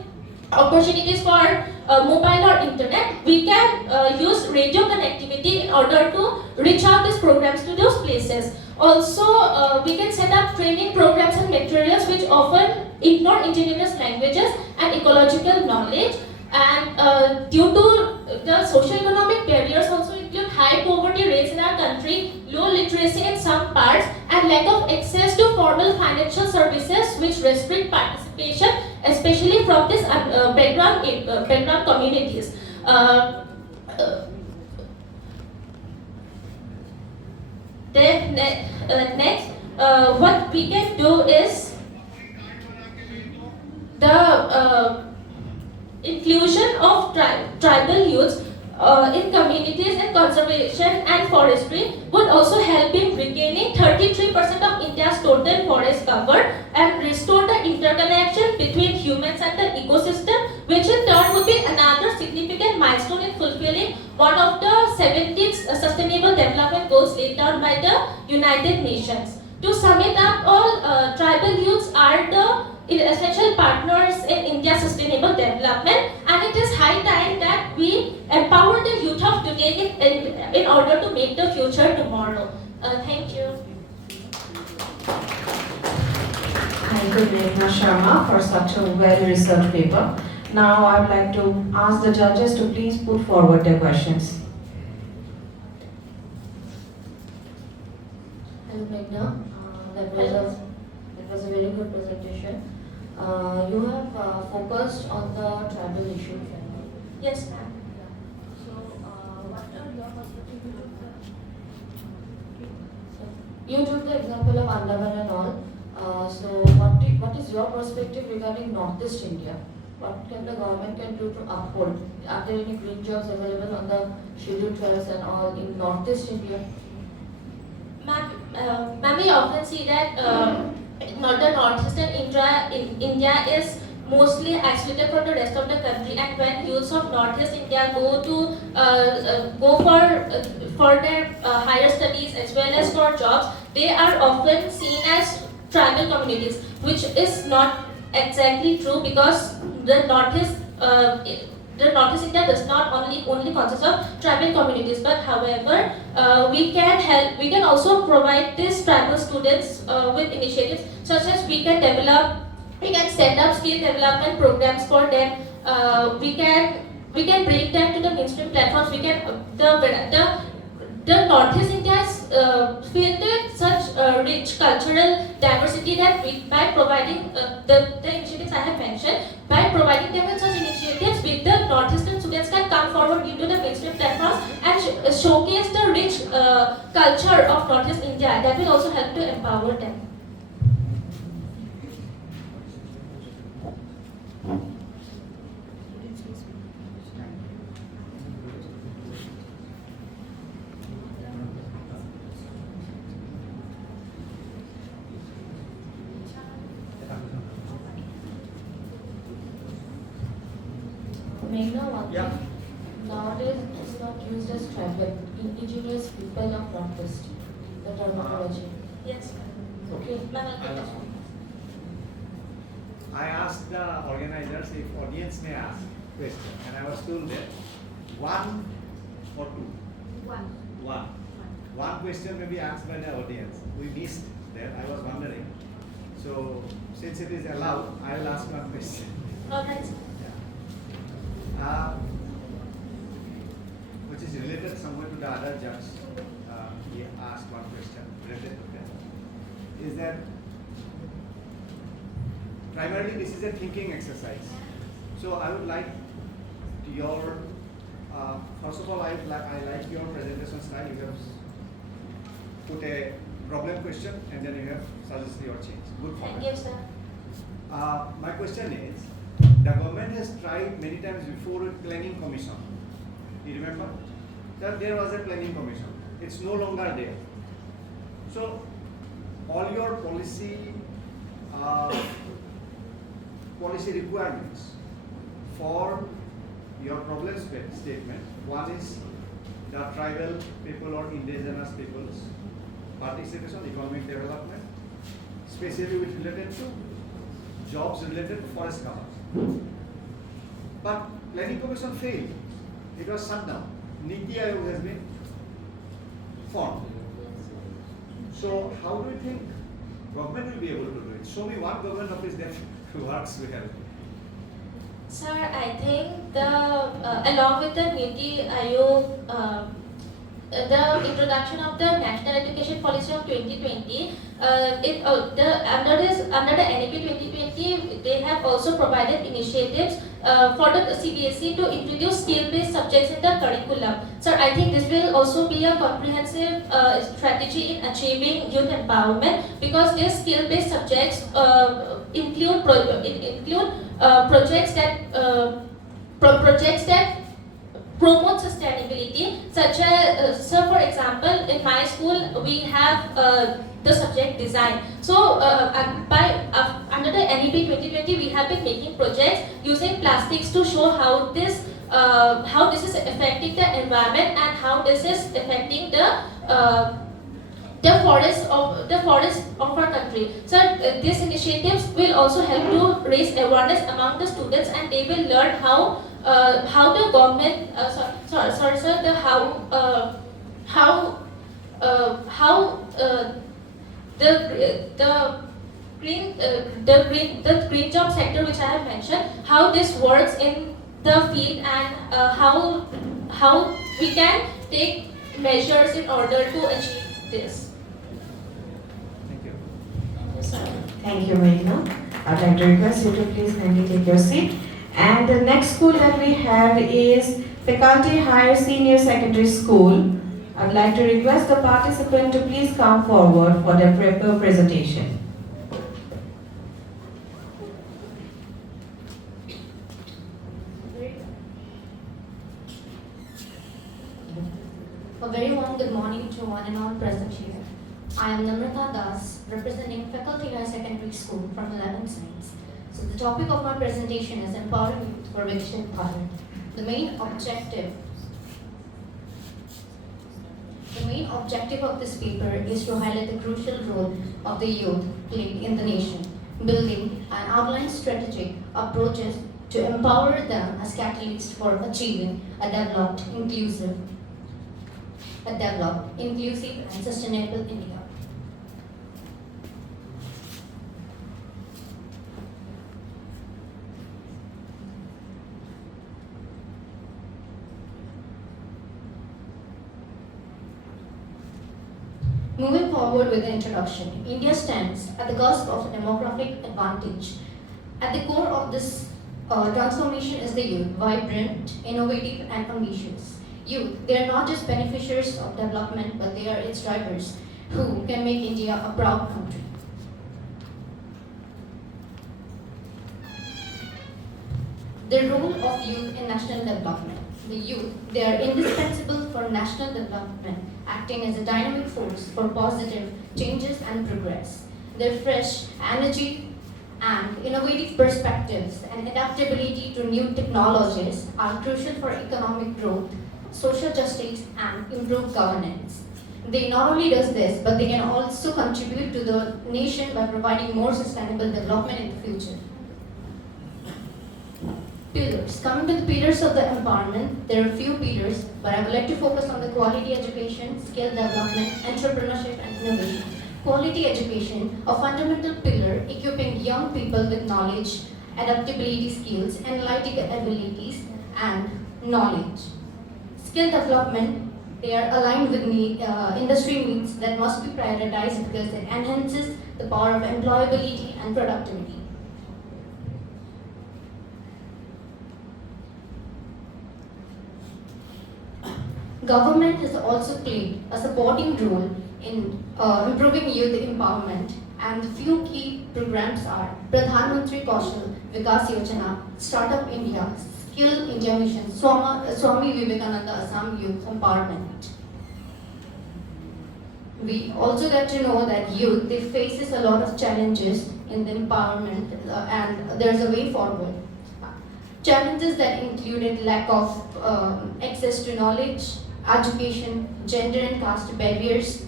opportunities for mobile or internet, we can use radio connectivity in order to reach out these programs to those places. Also, we can set up training programs and materials which often ignore indigenous languages and ecological knowledge. And due to the socio-economic barriers also include high poverty rates in our country, low literacy in some parts, and lack of access to formal financial services which restrict participation, especially from these background communities. Next, what we can do is the inclusion of tribal youths in communities in conservation and forestry would also help in regaining 33% of India's total forest cover and restore the interconnection between humans and the ecosystem, which in turn would be another significant milestone in fulfilling one of the 17 Sustainable Development Goals laid down by the United Nations. To sum it up, all tribal youths are the essential partners in India's sustainable development, and it is high time that we empower the youth of today in order to make the future tomorrow. Thank you. Thank you, Meghna Sharma, for such a well-researched paper. Now I would like to ask the judges to please put forward their questions. Hello, Meghna. That was a very good presentation. You have focused on the tribal issue. Yes, ma'am. So, what are your perspectives? You took the example of Andaman and all. So, what is your perspective regarding Northeast India? What can the government can do to uphold? Are there any green jobs available on the scheduled tribes and all in Northeast India? Ma'am, we often see that the northeastern India is mostly isolated from the rest of the country, and when youths of Northeast India go for their higher studies as well as for jobs, they are often seen as tribal communities, which is not exactly true, because the Northeast India does not only consist of tribal communities, but however, we can also provide these tribal students with initiatives such as we can set up skill development programs for them. We can bring them to the mainstream platforms. The Northeast India is filled with such rich cultural diversity that by providing the initiatives I have mentioned, by providing them with such initiatives, with the Northeastern students can come forward into the mainstream platforms and showcase the rich culture of Northeast India. That will also help to empower them. Meghna, one Yeah. thing. Nowadays, it's not used as tribal. Indigenous people of Northeast, the terminology. Yes. Okay. I asked the organizers if audience may ask question, and I was told that one or two. One. One question may be asked by the audience. We missed that. I was wondering. So since it is allowed, I will ask one question. Alright. Which is related somewhat to the other judge. He asked one question related to that. Is that primarily this is a thinking exercise. So I would like your first of all, I like your presentation style. You have put a problem question and then you have suggested your change. Good for Thank that. you, sir. My question is, the government has tried many times before with planning commission. You remember? That there was a planning commission. It's no longer there. So all your policy requirements for your problem statement, one is the tribal people or indigenous people's participation, economic development, especially with related to jobs related to forest cover. But planning commission failed. It was shut down. Niti Aayog has been formed. So how do you think government will be able to do it? Show me one government office that works well. Sir, I think along with the Niti Aayog, the introduction of the National Education Policy of 2020, under the NEP 2020, they have also provided initiatives for the CBSE to introduce skill-based subjects in the curriculum. Sir, I think this will also be a comprehensive strategy in achieving youth empowerment, because these skill-based subjects include projects that promote sustainability, such as, so for example, in my school we have the subject design. So under the NEP 2020, we have been making projects using plastics to show how this is affecting the environment and how this is affecting the the forest of our country. So these initiatives will also help to raise awareness among the students, and they will learn how the government the green job sector, which I have mentioned, how this works in the field, and how we can take measures in order to achieve this. Thank you. Thank you, Meghna. I'd like to request you to please kindly take your seat. And the next school that we have is Faculty Higher Senior Secondary School. I'd like to request the participant to please come forward for their presentation. A very warm good morning to one and all present here. I am Namrata Das, representing Faculty High Secondary School from 11th Science. So the topic of my presentation is Empowering Youth for Viksit Bharat. The main objective of this paper is to highlight the crucial role of the youth played in the nation, building and outline strategic approaches to empower them as catalysts for achieving a developed, inclusive and sustainable India. Moving forward with the introduction, India stands at the cusp of a demographic advantage. At the core of this transformation is the youth, vibrant, innovative, and ambitious. Youth, they are not just beneficiaries of development, but they are its drivers who can make India a proud country. The role of youth in national development. The youth, they are indispensable for national development, acting as a dynamic force for positive changes and progress. Their fresh energy and innovative perspectives and adaptability to new technologies are crucial for economic growth, social justice, and improved governance. They not only does this, but they can also contribute to the nation by providing more sustainable development in the future. Pillars. Coming to the pillars of the empowerment, there are a few pillars, but I would like to focus on the quality education, skill development, entrepreneurship, and innovation. Quality education, a fundamental pillar equipping young people with knowledge, adaptability skills, analytical abilities, and knowledge. Skill development, they are aligned with industry needs that must be prioritized because it enhances the power of employability and productivity. Government has also played a supporting role in improving youth empowerment, and the few key programs are Pradhan Mantri Kaushal Vikas Yojana, Startup India, Skill India Mission, Swami Vivekananda Assam Youth Empowerment. We also get to know that youth, they faces a lot of challenges in the empowerment, and there's a way forward. Challenges that included lack of access to knowledge, education, gender and caste barriers,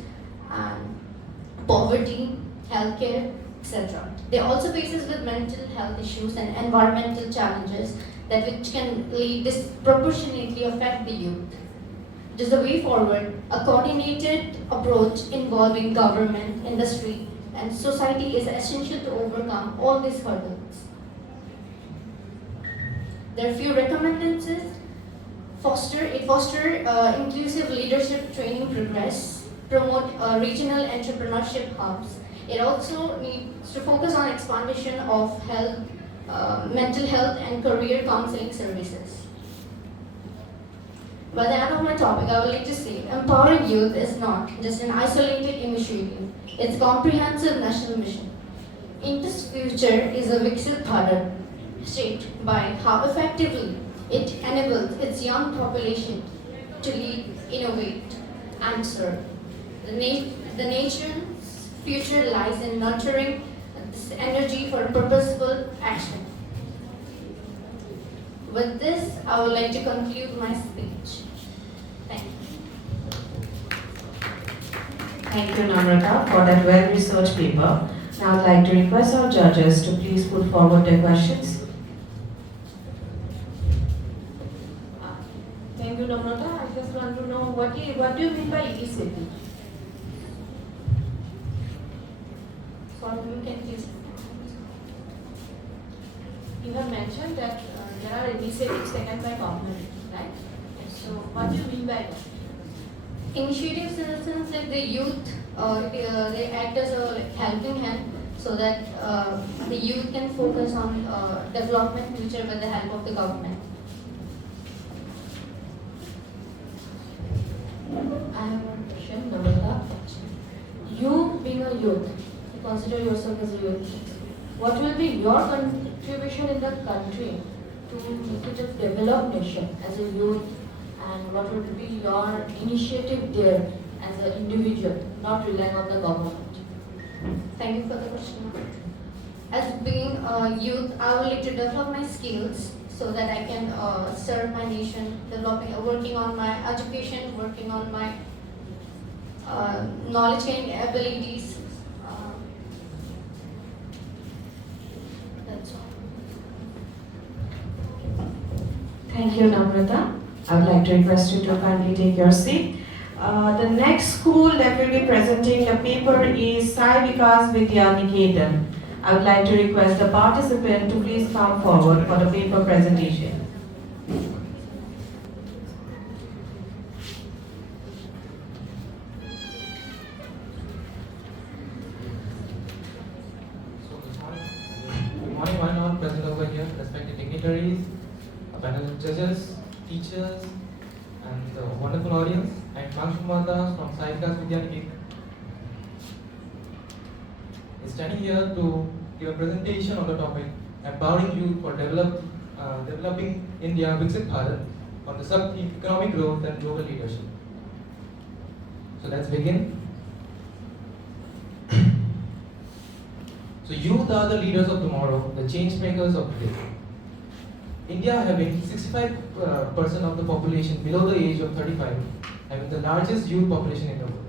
poverty, healthcare, etc. They also faces with mental health issues and environmental challenges that which can disproportionately affect the youth. Just the way forward, a coordinated approach involving government, industry, and society is essential to overcome all these hurdles. There are few recommendations. Foster inclusive leadership training progress, promote regional entrepreneurship hubs. It also needs to focus on expansion of health, mental health and career counseling services. By the end of my topic, I would like to say, empowering youth is not just an isolated initiative, it's a comprehensive national mission. India's future is a Viksit Bharat, shaped by how effectively it enables its young population to lead, innovate, and serve. The nation's future lies in nurturing this energy for purposeful action. With this, I would like to conclude my speech. Thank you. Thank you, Namrata, for that well-researched paper. Now I'd like to request our judges to please put forward their questions. Thank you, Namrata. I just want to know what do you mean by initiative? Sorry, you can please. You have mentioned that there are initiatives taken by government, right? So what do you mean by that? Initiatives in the sense that the youth, they act as a helping hand so that the youth can focus on development future with the help of the government. I have one question, Namrata. You being a youth, you consider yourself as a youth. What will be your contribution in the country to make it a developed nation as a youth, and what would be your initiative there as an individual, not relying on the government? Thank you for the question. As being a youth, I would like to develop my skills so that I can serve my nation, working on my education, working on my knowledge and abilities. That's all. Thank you, Namrata. I would like to request you to kindly take your seat. The next school that will be presenting the paper is Sai Vikas Vidya Niketan. I would like to request the participant to please come forward for the paper presentation. Good morning, one and all present over here, respected dignitaries, panel of judges, teachers, and the wonderful audience. I'm Manshu Mata from Sai Vikas Vidya Niketan. I'm standing here to give a presentation on the topic empowering youth for developing India Viksit Bharat on the sub-economic growth and global leadership. So let's begin. So youth are the leaders of tomorrow, the change makers of today. India having 65% of the population below the age of 35, having the largest youth population in the world.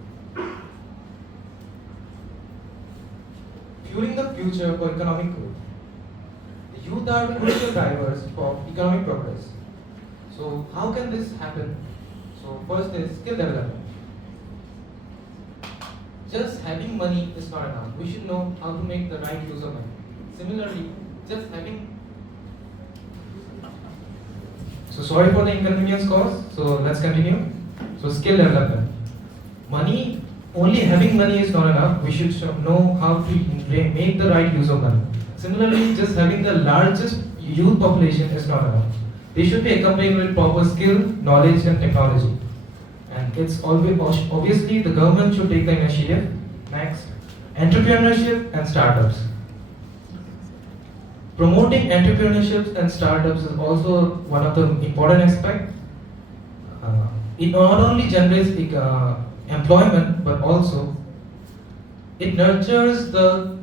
Fueling the future for economic growth. The youth are crucial drivers for economic progress. So how can this happen? So first is skill development. Just having money is not enough. We should know how to make the right use of money. Similarly, just having... So sorry for the inconvenience caused. So let's continue. So skill development. Money, only having money is not enough. We should know how to make the right use of money. Similarly, just having the largest youth population is not enough. They should be accompanied with proper skill, knowledge and technology. And it's always obviously the government should take the initiative. Next, entrepreneurship and startups. Promoting entrepreneurships and startups is also one of the important aspects. It not only generates employment, but also it nurtures the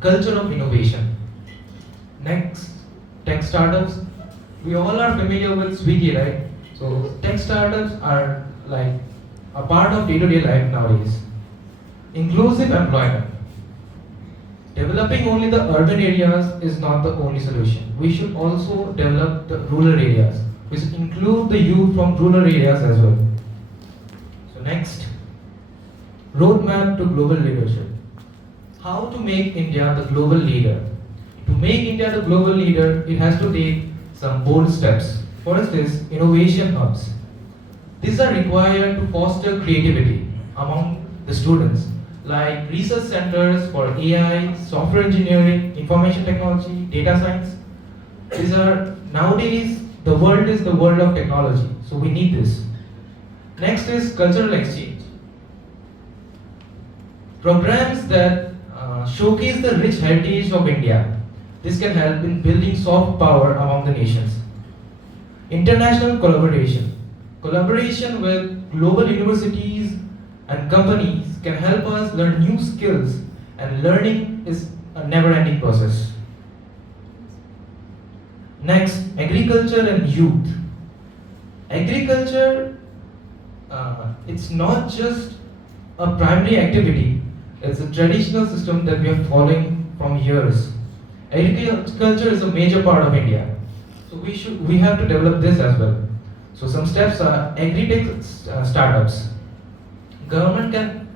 culture of innovation. Next, tech startups. We all are familiar with Swiggy, right? So tech startups are like a part of day-to-day life nowadays. Inclusive employment. Developing only the urban areas is not the only solution. We should also develop the rural areas, which include the youth from rural areas as well. So next, roadmap to global leadership. How to make India the global leader? To make India the global leader, it has to take some bold steps. First is innovation hubs. These are required to foster creativity among the students, like research centers for AI, software engineering, information technology, data science. These are, nowadays, the world is the world of technology, so we need this. Next is cultural exchange. Programs that showcase the rich heritage of India. This can help in building soft power among the nations. International collaboration. Collaboration with global universities and companies can help us learn new skills, and learning is a never-ending process. Next, agriculture and youth. Agriculture, it's not just a primary activity. It's a traditional system that we are following from years. Agriculture is a major part of India, so we have to develop this as well. So some steps are agri-tech startups. Government can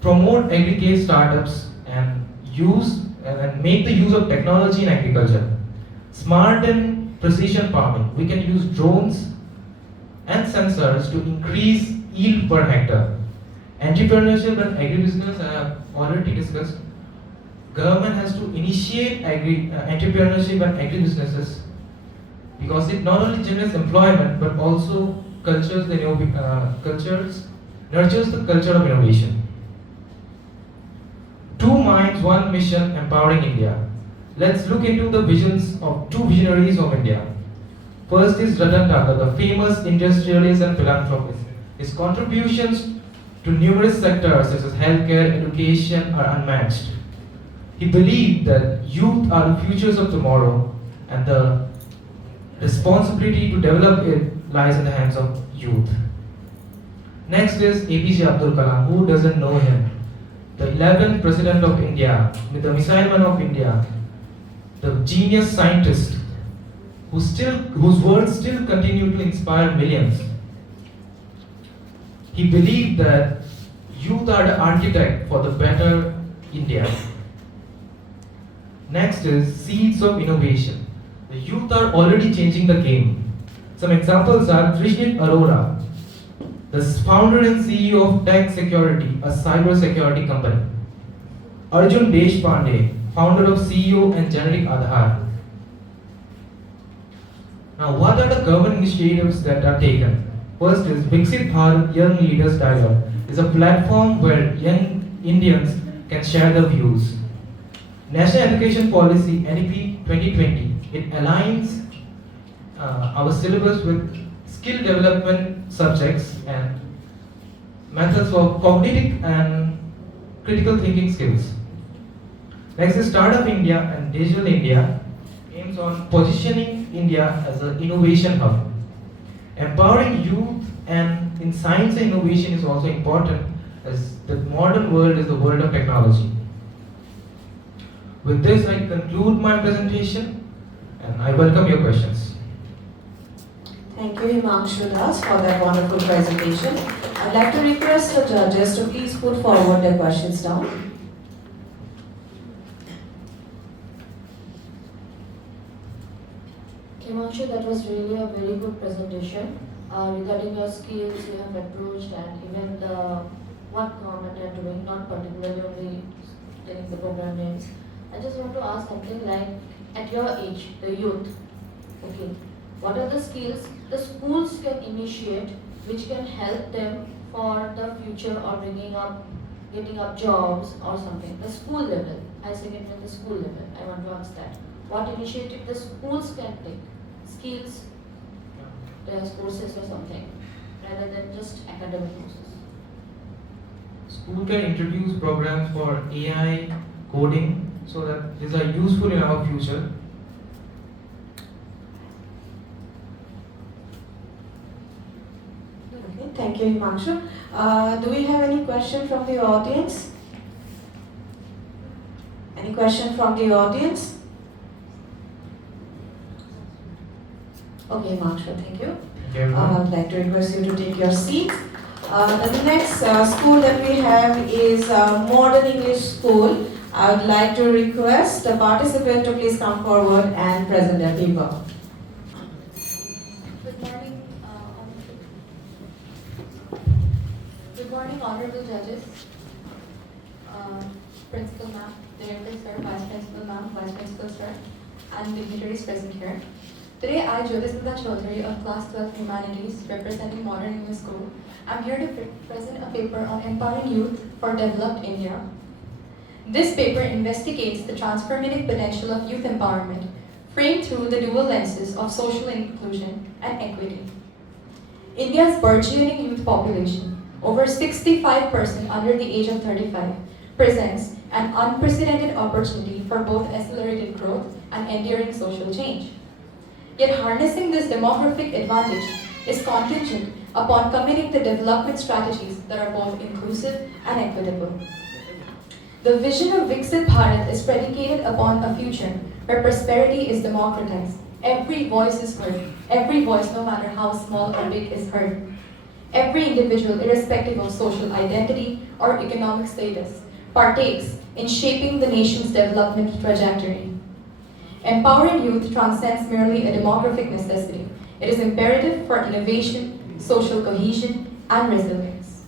promote agri-tech startups and make the use of technology in agriculture. Smart and precision farming. We can use drones and sensors to increase yield per hectare. Entrepreneurship and agribusiness I have already discussed. Government has to initiate entrepreneurship and agribusinesses because it not only generates employment but also nurtures the culture of innovation. 2 minds, 1 mission, empowering India. Let's look into the visions of 2 visionaries of India. First is Ratan Tata, the famous industrialist and philanthropist. His contributions to numerous sectors such as healthcare, education are unmatched. He believed that youth are the futures of tomorrow and the responsibility to develop it lies in the hands of youth. Next is APJ Abdul Kalam. Who doesn't know him? The 11th President of India, the Missile Man of India, the genius scientist whose words still continue to inspire millions. He believed that youth are the architect for the better India. Next is seeds of innovation. The youth are already changing the game. Some examples are Trishit Arora, the founder and CEO of Tech Security, a cyber security company. Arjun Deshpande, founder of CEO and generic Aadhaar. Now, what are the government initiatives that are taken? First is Viksit Bharat Young Leaders Dialogue. It's a platform where young Indians can share their views. National Education Policy NEP 2020. It aligns our syllabus with skill development subjects and methods of cognitive and critical thinking skills. Next is Startup India and Digital India aims on positioning India as an innovation hub. Empowering youth and in science and innovation is also important as the modern world is the world of technology. With this, I conclude my presentation and I welcome your questions. Thank you, Himanshu Das, for that wonderful presentation. I'd like to request the judges to please put forward their questions now. Himanshu, that was really a very good presentation regarding your skills you have approached and even what government are doing, not particularly only telling the program names. I just want to ask something like, at your age, the youth, okay, what are the skills the schools can initiate which can help them for the future or getting up jobs or something? The school level, I say it at the school level, I want to ask that. What initiative the schools can take? Skills, courses or something, rather than just academic courses. School can introduce programs for AI, coding, so that these are useful in our future. Okay, thank you, Himanshu. Do we have any question from the audience? Any question from the audience? Okay, Himanshu, thank you. I'd like to request you to take your seats. The next school that we have is Modern English School. I would like to request the participant to please come forward and present their paper. Good morning. Good morning, honorable judges, principal ma'am, director sir, vice principal ma'am, vice principal sir, and dignitaries present here. Today, I, Jyotismita Chaudhary of Class 12 Humanities, representing Modern English School, I'm here to present a paper on empowering youth for developed India. This paper investigates the transformative potential of youth empowerment, framed through the dual lenses of social inclusion and equity. India's burgeoning youth population, over 65% under the age of 35, presents an unprecedented opportunity for both accelerated growth and enduring social change. Yet harnessing this demographic advantage is contingent upon committing to development strategies that are both inclusive and equitable. The vision of Viksit Bharat is predicated upon a future where prosperity is democratized. Every voice is heard. Every voice, no matter how small or big, is heard. Every individual, irrespective of social identity or economic status, partakes in shaping the nation's development trajectory. Empowering youth transcends merely a demographic necessity. It is imperative for innovation, social cohesion, and resilience.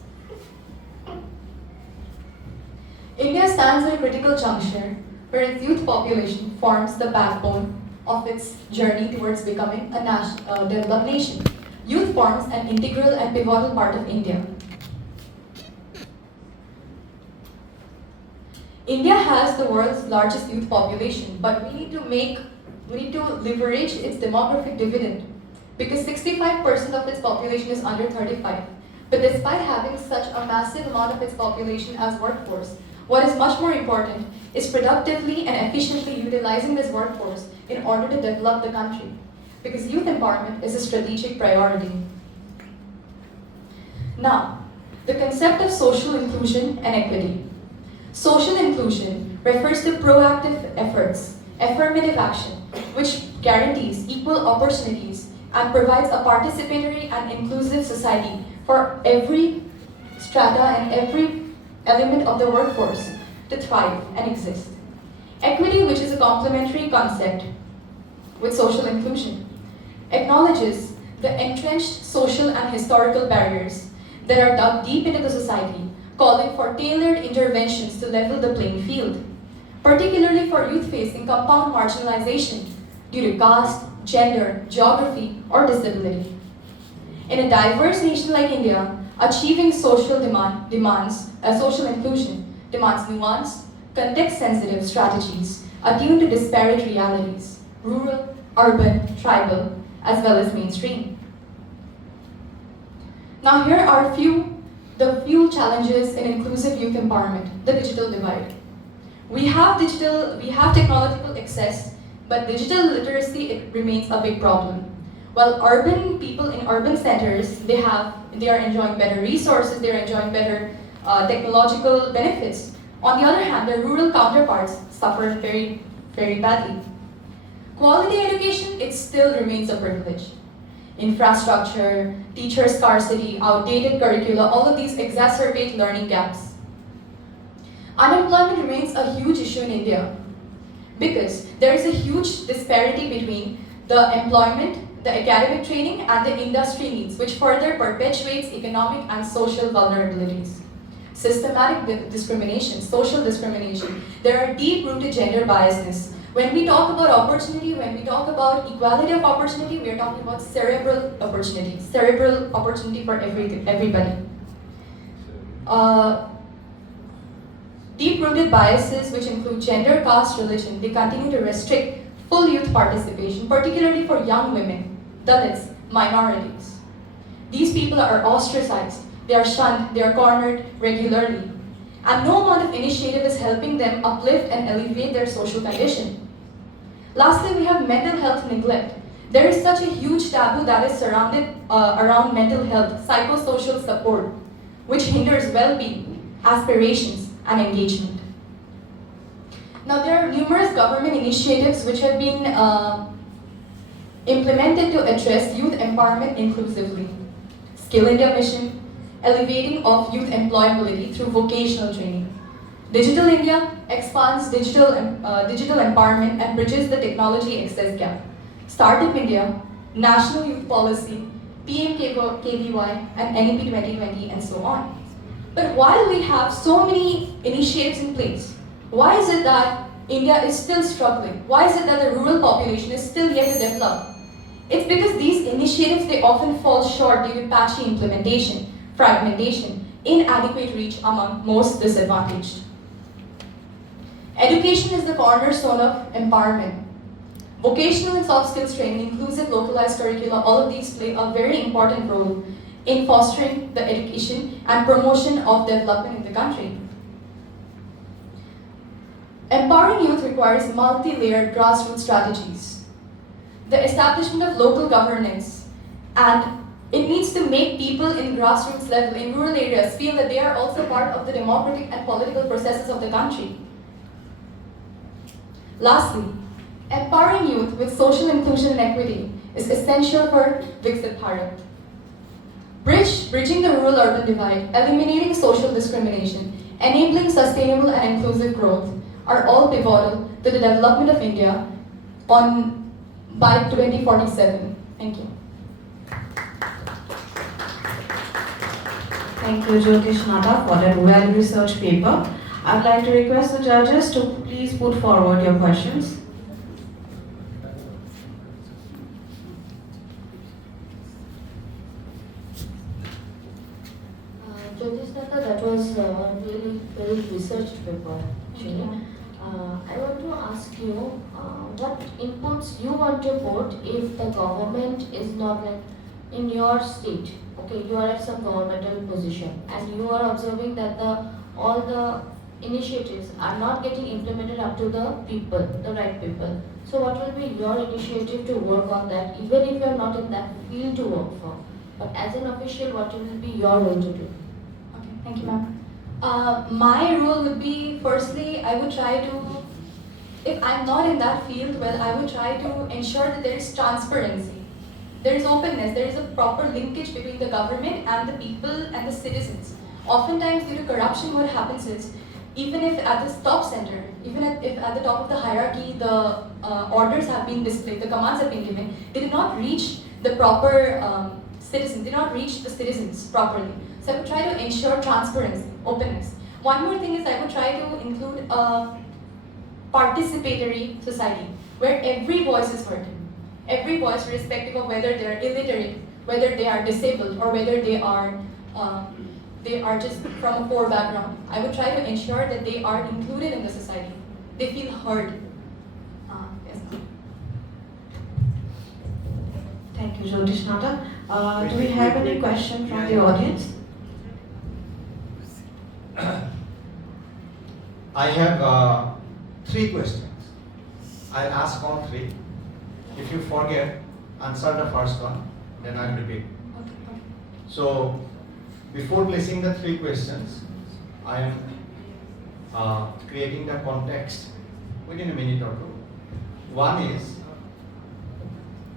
India stands at a critical juncture where its youth population forms the backbone of its journey towards becoming a developed nation. Youth forms an integral and pivotal part of India. India has the world's largest youth population, but we need to leverage its demographic dividend because 65% of its population is under 35. But despite having such a massive amount of its population as workforce, what is much more important is productively and efficiently utilizing this workforce in order to develop the country, because youth empowerment is a strategic priority. Now, the concept of social inclusion and equity. Social inclusion refers to proactive efforts, affirmative action, which guarantees equal opportunities and provides a participatory and inclusive society for every strata and every element of the workforce to thrive and exist. Equity, which is a complementary concept with social inclusion, acknowledges the entrenched social and historical barriers that are dug deep into the society, calling for tailored interventions to level the playing field, particularly for youth facing compound marginalization due to caste, gender, geography, or disability. In a diverse nation like India, achieving social social inclusion demands nuanced, context-sensitive strategies attuned to disparate realities, rural, urban, tribal, as well as mainstream. Now here are the few challenges in inclusive youth empowerment: the digital divide. We have technological access, but digital literacy, it remains a big problem. While urban people in urban centers, they are enjoying better resources, they are enjoying better technological benefits. On the other hand, their rural counterparts suffer very, very badly. Quality education, it still remains a privilege. Infrastructure, teacher scarcity, outdated curricula, all of these exacerbate learning gaps. Unemployment remains a huge issue in India because there is a huge disparity between the employment, the academic training, and the industry needs, which further perpetuates economic and social vulnerabilities. Systematic discrimination, social discrimination. There are deep-rooted gender biases. When we talk about opportunity, when we talk about equality of opportunity, we are talking about cerebral opportunity for everybody. Deep-rooted biases, which include gender, caste, religion, they continue to restrict full youth participation, particularly for young women, Dalits, minorities. These people are ostracized, they are shunned, they are cornered regularly, and no amount of initiative is helping them uplift and elevate their social condition. Lastly, we have mental health neglect. There is such a huge taboo that is surrounded around mental health, psychosocial support, which hinders well-being, aspirations, and engagement. Now, there are numerous government initiatives which have been implemented to address youth empowerment inclusively. Skill India Mission, elevating of youth employability through vocational training. Digital India expands digital empowerment and bridges the technology access gap. Startup India, National Youth Policy, PMKVY, and NEP 2020, and so on. But while we have so many initiatives in place, why is it that India is still struggling? Why is it that the rural population is still yet to develop? It's because these initiatives, they often fall short due to patchy implementation, fragmentation, inadequate reach among most disadvantaged. Education is the cornerstone of empowerment. Vocational and soft skills training, inclusive localized curricula, all of these play a very important role in fostering the education and promotion of development in the country. Empowering youth requires multi-layered grassroots strategies. The establishment of local governance and It needs to make people in grassroots level, in rural areas, feel that they are also part of the democratic and political processes of the country. Lastly, empowering youth with social inclusion and equity is essential for Viksit Bharat. Bridging the rural-urban divide, eliminating social discrimination, enabling sustainable and inclusive growth are all pivotal to the development of India by 2047. Thank you. Thank you, Jyotish Nata, for that well-researched paper. I'd like to request the judges to please put forward your questions. Jyotish Nata, that was really very researched paper. Actually. I want to ask you what inputs you want to put if the government is not like in your state. Okay, you are at some governmental position and you are observing that all the initiatives are not getting implemented up to the people, the right people. So what will be your initiative to work on that, even if you are not in that field to work for? But as an official, what will be your role to do? Okay, thank you, ma'am. My role would be, firstly, I would try to, if I'm not in that field, well, I would try to ensure that there is transparency. There is openness, there is a proper linkage between the government and the people and the citizens. Oftentimes, due to corruption, what happens is, even if at the top center, if at the top of the hierarchy, the orders have been displayed, the commands have been given, they did not reach the proper citizens, did not reach the citizens properly. So I would try to ensure transparency, openness. One more thing is I would try to include a participatory society where every voice is heard. Every voice, irrespective of whether they are illiterate, whether they are disabled, or whether they are just from a poor background. I would try to ensure that they are included in the society. They feel heard. Yes. Thank you, Jyotish Nata. Do we have any question from the audience? I have 3 questions. I'll ask all 3. If you forget, answer the first one, then I'll repeat. Okay. So, before placing the 3 questions, I am creating the context within a minute or 2. One is,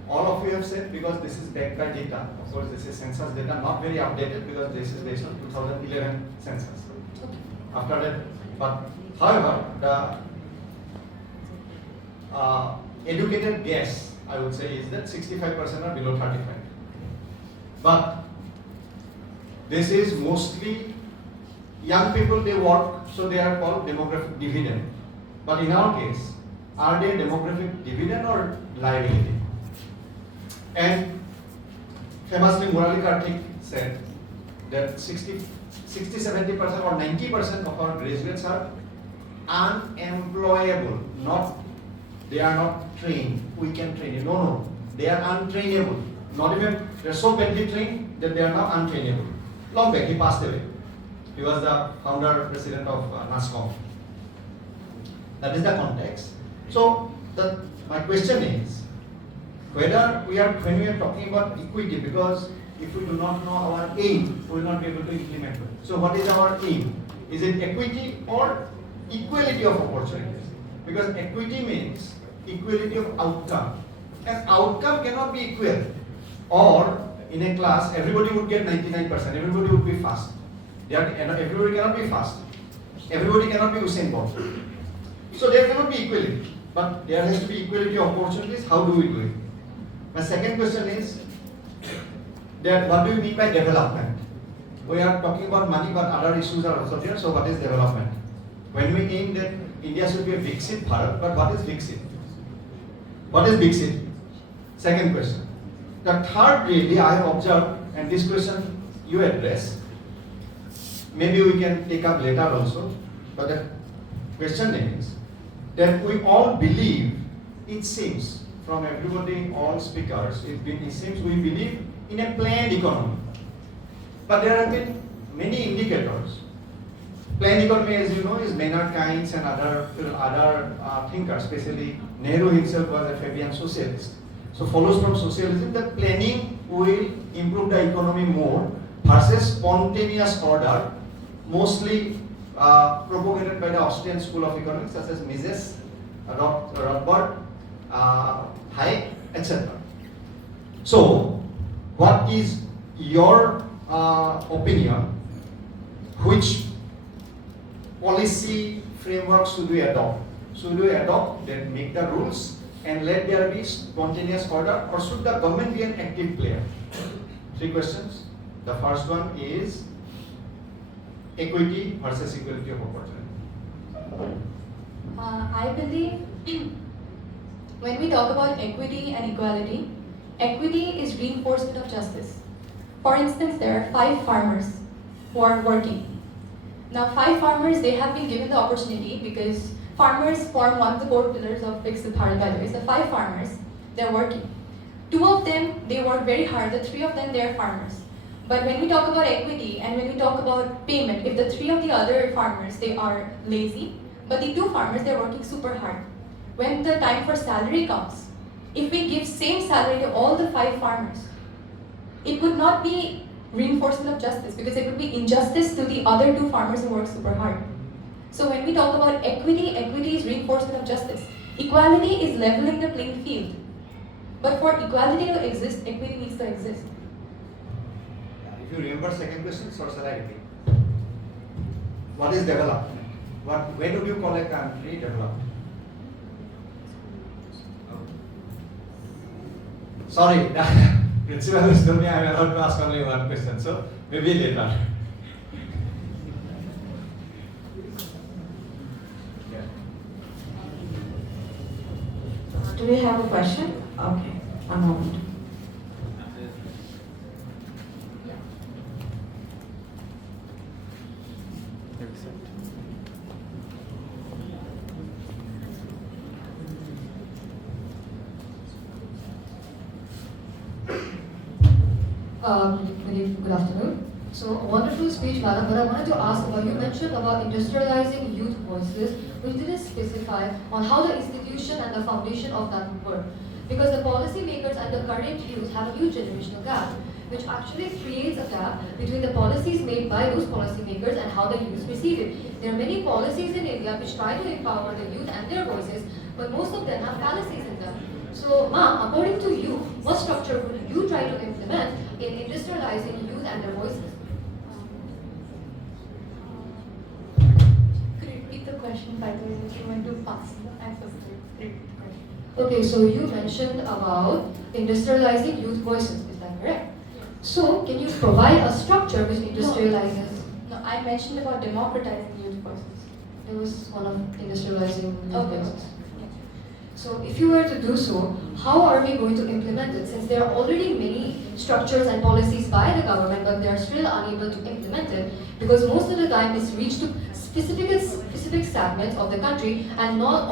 all of you have said, because this is backed by data, of course this is census data, not very updated because this is based on 2011 census. After that, but however, the educated guess, I would say, is that 65% are below 35. But this is mostly young people, they work, so they are called demographic dividend. But in our case, are they demographic dividend or liability? And famously Murali Karthik said that 60-70% or 90% of our graduates are unemployable, they are not trained. We can train you. No, they are untrainable. Not even, they are so badly trained that they are now untrainable. Long back, he passed away. He was the founder, president of NASCOM. That is the context. So, my question is, when we are talking about equity, because if we do not know our aim, we will not be able to implement it. So, what is our aim? Is it equity or equality of opportunities? Because equity means equality of outcome. And outcome cannot be equal. Or in a class, everybody would get 99%, everybody would be fast. Everybody cannot be fast. Everybody cannot be Usain Bolt. So there cannot be equality. But there has to be equality of opportunities. How do we do it? My second question is, what do you mean by development? We are talking about money, but other issues are also there. So what is development? When we aim that India should be a Viksit Bharat, but what is Viksit? What is Viksit? Second question. The third, really, I have observed, and this question you address, maybe we can take up later also, but the question is that we all believe, it seems, from everybody, all speakers, it seems we believe in a planned economy. But there have been many indicators. Planned economy, as you know, is Maynard Keynes and other thinkers, especially Nehru himself was a Fabian socialist. So follows from socialism that planning will improve the economy more versus spontaneous order, mostly propagated by the Austrian School of Economics, such as Mises, Rothbard, Hayek, etc. So, what is your opinion? Which policy framework should we adopt? Should we adopt, then make the rules and let there be spontaneous order, or should the government be an active player? 3 questions. The first one is equity versus equality of opportunity. I believe when we talk about equity and equality, equity is reinforcement of justice. For instance, there are 5 farmers who are working. Now 5 farmers, they have been given the opportunity because farmers form one of the core pillars of Viksit Bharat, by the way. So 5 farmers, they're working. 2 of them, they work very hard. The 3 of them, they're farmers. But when we talk about equity and when we talk about payment, if the 3 of the other farmers, they are lazy, but the 2 farmers, they're working super hard. When the time for salary comes, if we give same salary to all the 5 farmers, it would not be reinforcement of justice because it would be injustice to the other 2 farmers who work super hard. So when we talk about equity, equity is reinforcement of justice. Equality is leveling the playing field. But for equality to exist, equity needs to exist. If you remember second question, or shall I repeat? What is development? When do you call a country developed? Sorry, principal has told me I am allowed to ask only one question, so maybe later. Do we have a question? Okay, one moment. Good afternoon. So, a wonderful speech, madam, but I wanted to ask about, you mentioned about industrializing youth voices, which didn't specify on how the institution and the foundation of that would work. Because the policymakers and the current youth have a huge generational gap, which actually creates a gap between the policies made by those policymakers and how the youth receive it. There are many policies in India which try to empower the youth and their voices, but most of them have fallacies in them. So, ma'am, according to you, what structure would you try to implement in industrializing youth and their voices? Could you repeat the question, by the way, if you went too fast? I'm so sorry. Okay, so you mentioned about industrializing youth voices, is that correct? So, can you provide a structure which industrializes? No, I mentioned about democratizing youth voices. It was one of industrializing youth Okay. voices. So, if you were to do so, how are we going to implement it? Since there are already many structures and policies by the government, but they are still unable to implement it because most of the time it's reached to specific segments of the country and not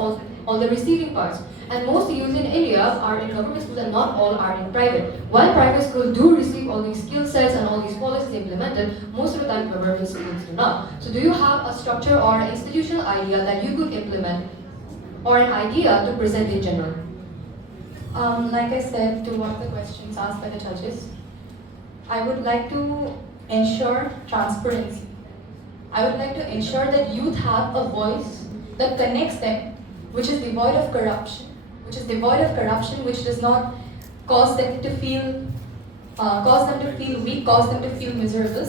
all the receiving parts. And most youth in India are in government schools and not all are in private. While private schools do receive all these skill sets and all these policies implemented, most of the time government schools do not. So do you have a structure or an institutional idea that you could implement or an idea to present in general? Like I said to one of the questions asked by the judges, I would like to ensure transparency. I would like to ensure that youth have a voice that connects them, which is devoid of corruption, which does not cause them to feel weak, cause them to feel miserable.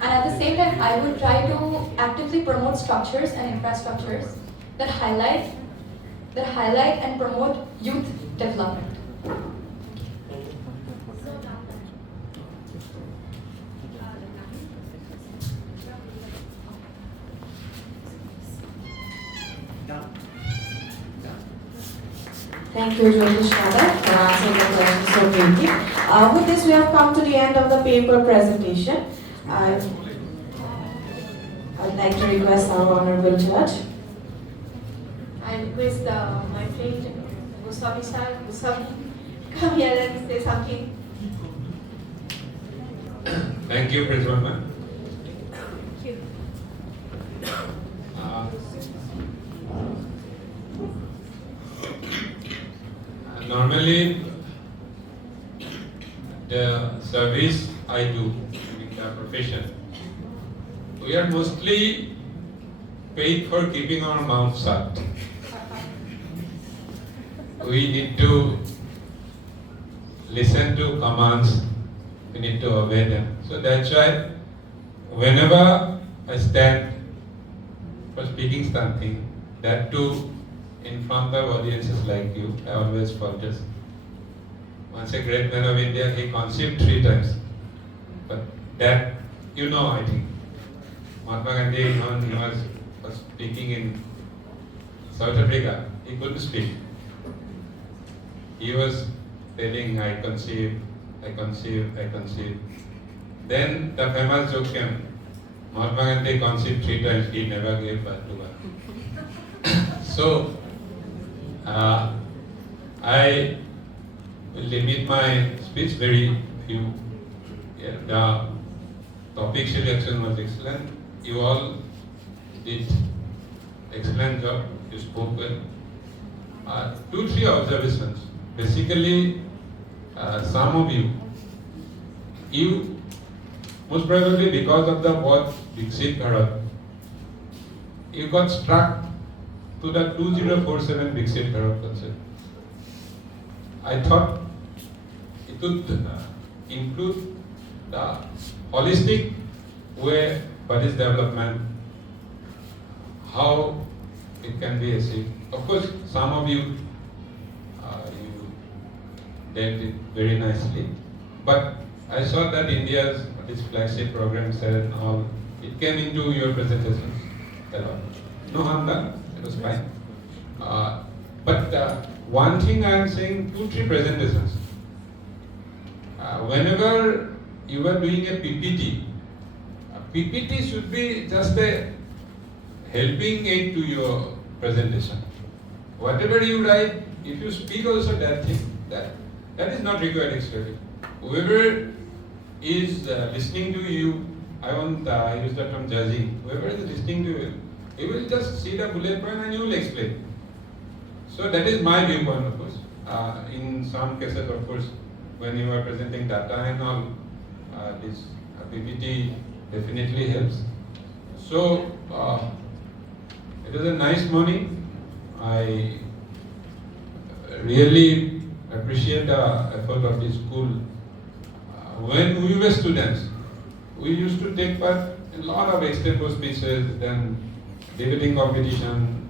And at the same time, I would try to actively promote structures and infrastructures that highlight and promote youth development. Thank you, Jyotish Madam, for answering the question so briefly. With this, we have come to the end of the paper presentation. I would like to request our honorable judge. I request my friend Goswami sir, come here and say something. Thank you, Principal Ma'am. Thank you. Normally, the service I do in the profession, we are mostly paid for keeping our mouth shut. We need to listen to commands, we need to obey them. So that's why whenever I stand for speaking something, that too in front of audiences like you, I always falter. Once a great man of India, he conceived 3 times. But that, I think. Mahatma Gandhi, when he was speaking in South Africa, he couldn't speak. He was telling, I conceive, I conceive, I conceive. Then the famous joke came, Mahatma Gandhi conceived 3 times, he never gave birth to one. So, I will limit my speech very few. Yeah, the topic selection was excellent. You all did excellent job. You spoke well. 2-3 observations. Basically, some of you most probably because of the word Viksit Bharat, you got struck to the 2047 Viksit Bharat concept. I thought it would include the holistic way for this development, how it can be achieved. Of course, some of you did it very nicely, but I saw that India's this flagship programs and all, it came into your presentations a lot. No harm done, it was fine. But one thing I am saying, 2-3 presentations. Whenever you are doing a PPT should be just a helping aid to your presentation. Whatever you write, if you speak also that thing, that is not required actually. Whoever is listening to you, I won't use the term judging. Whoever is listening to you, he will just see the bullet point and you will explain. So that is my viewpoint, of course. In some cases, of course, when you are presenting data and all, this PPT definitely helps. So it was a nice morning. I really appreciate the effort of the school. When we were students, we used to take part in a lot of extempore speeches, then debating competition,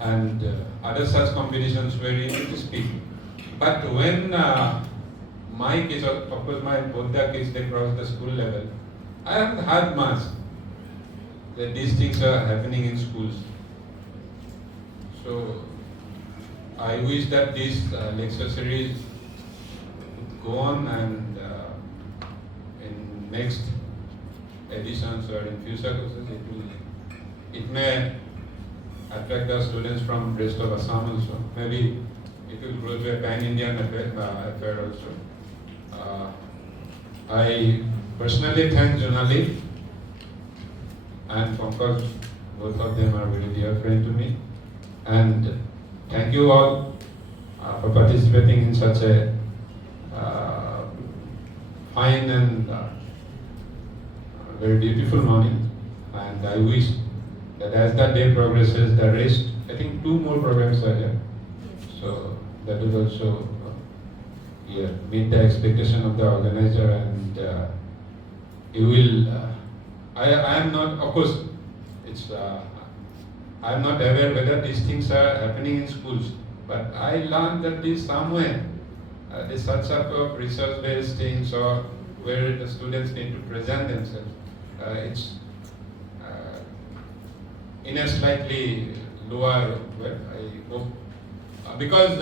and other such competitions where you need to speak. But when my kids, of course both the kids, they crossed the school level, I haven't had much that these things are happening in schools. So I wish that this lecture series would go on, and in next editions or in future courses it may attract the students from rest of Assam also. Maybe it will grow to a pan-Indian affair also. I personally thank Jonali and Pankaj, both of them are very dear friends to me. And thank you all for participating in such a fine and very beautiful morning. And I wish that as the day progresses, the rest, I think 2 more programs are here. So that will also meet the expectation of the organizer, and you will, I am not, of course, it's, I am not aware whether these things are happening in schools, but I learned that this somewhere, there's such type of research-based things or where the students need to present themselves. It's in a slightly lower way, I hope. Because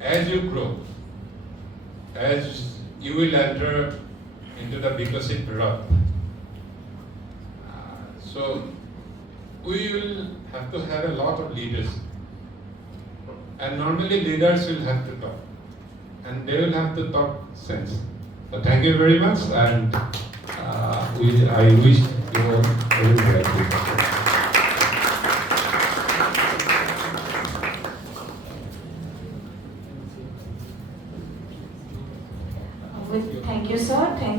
as you grow, as you will enter into the Bikasit Bharat, so we will have to have a lot of leaders. And normally leaders will have to talk. And they will have to talk sense. So thank you very much, and I wish you all a very bright future.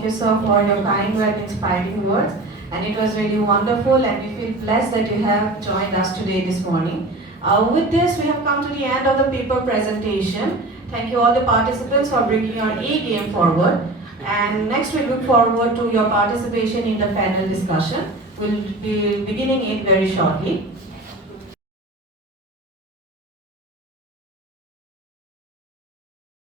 Thank you, sir, for your kind and inspiring words. And it was really wonderful, and we feel blessed that you have joined us today this morning. With this, we have come to the end of the paper presentation. Thank you all the participants for bringing your A game forward. And next, we look forward to your participation in the panel discussion. We'll be beginning it very shortly.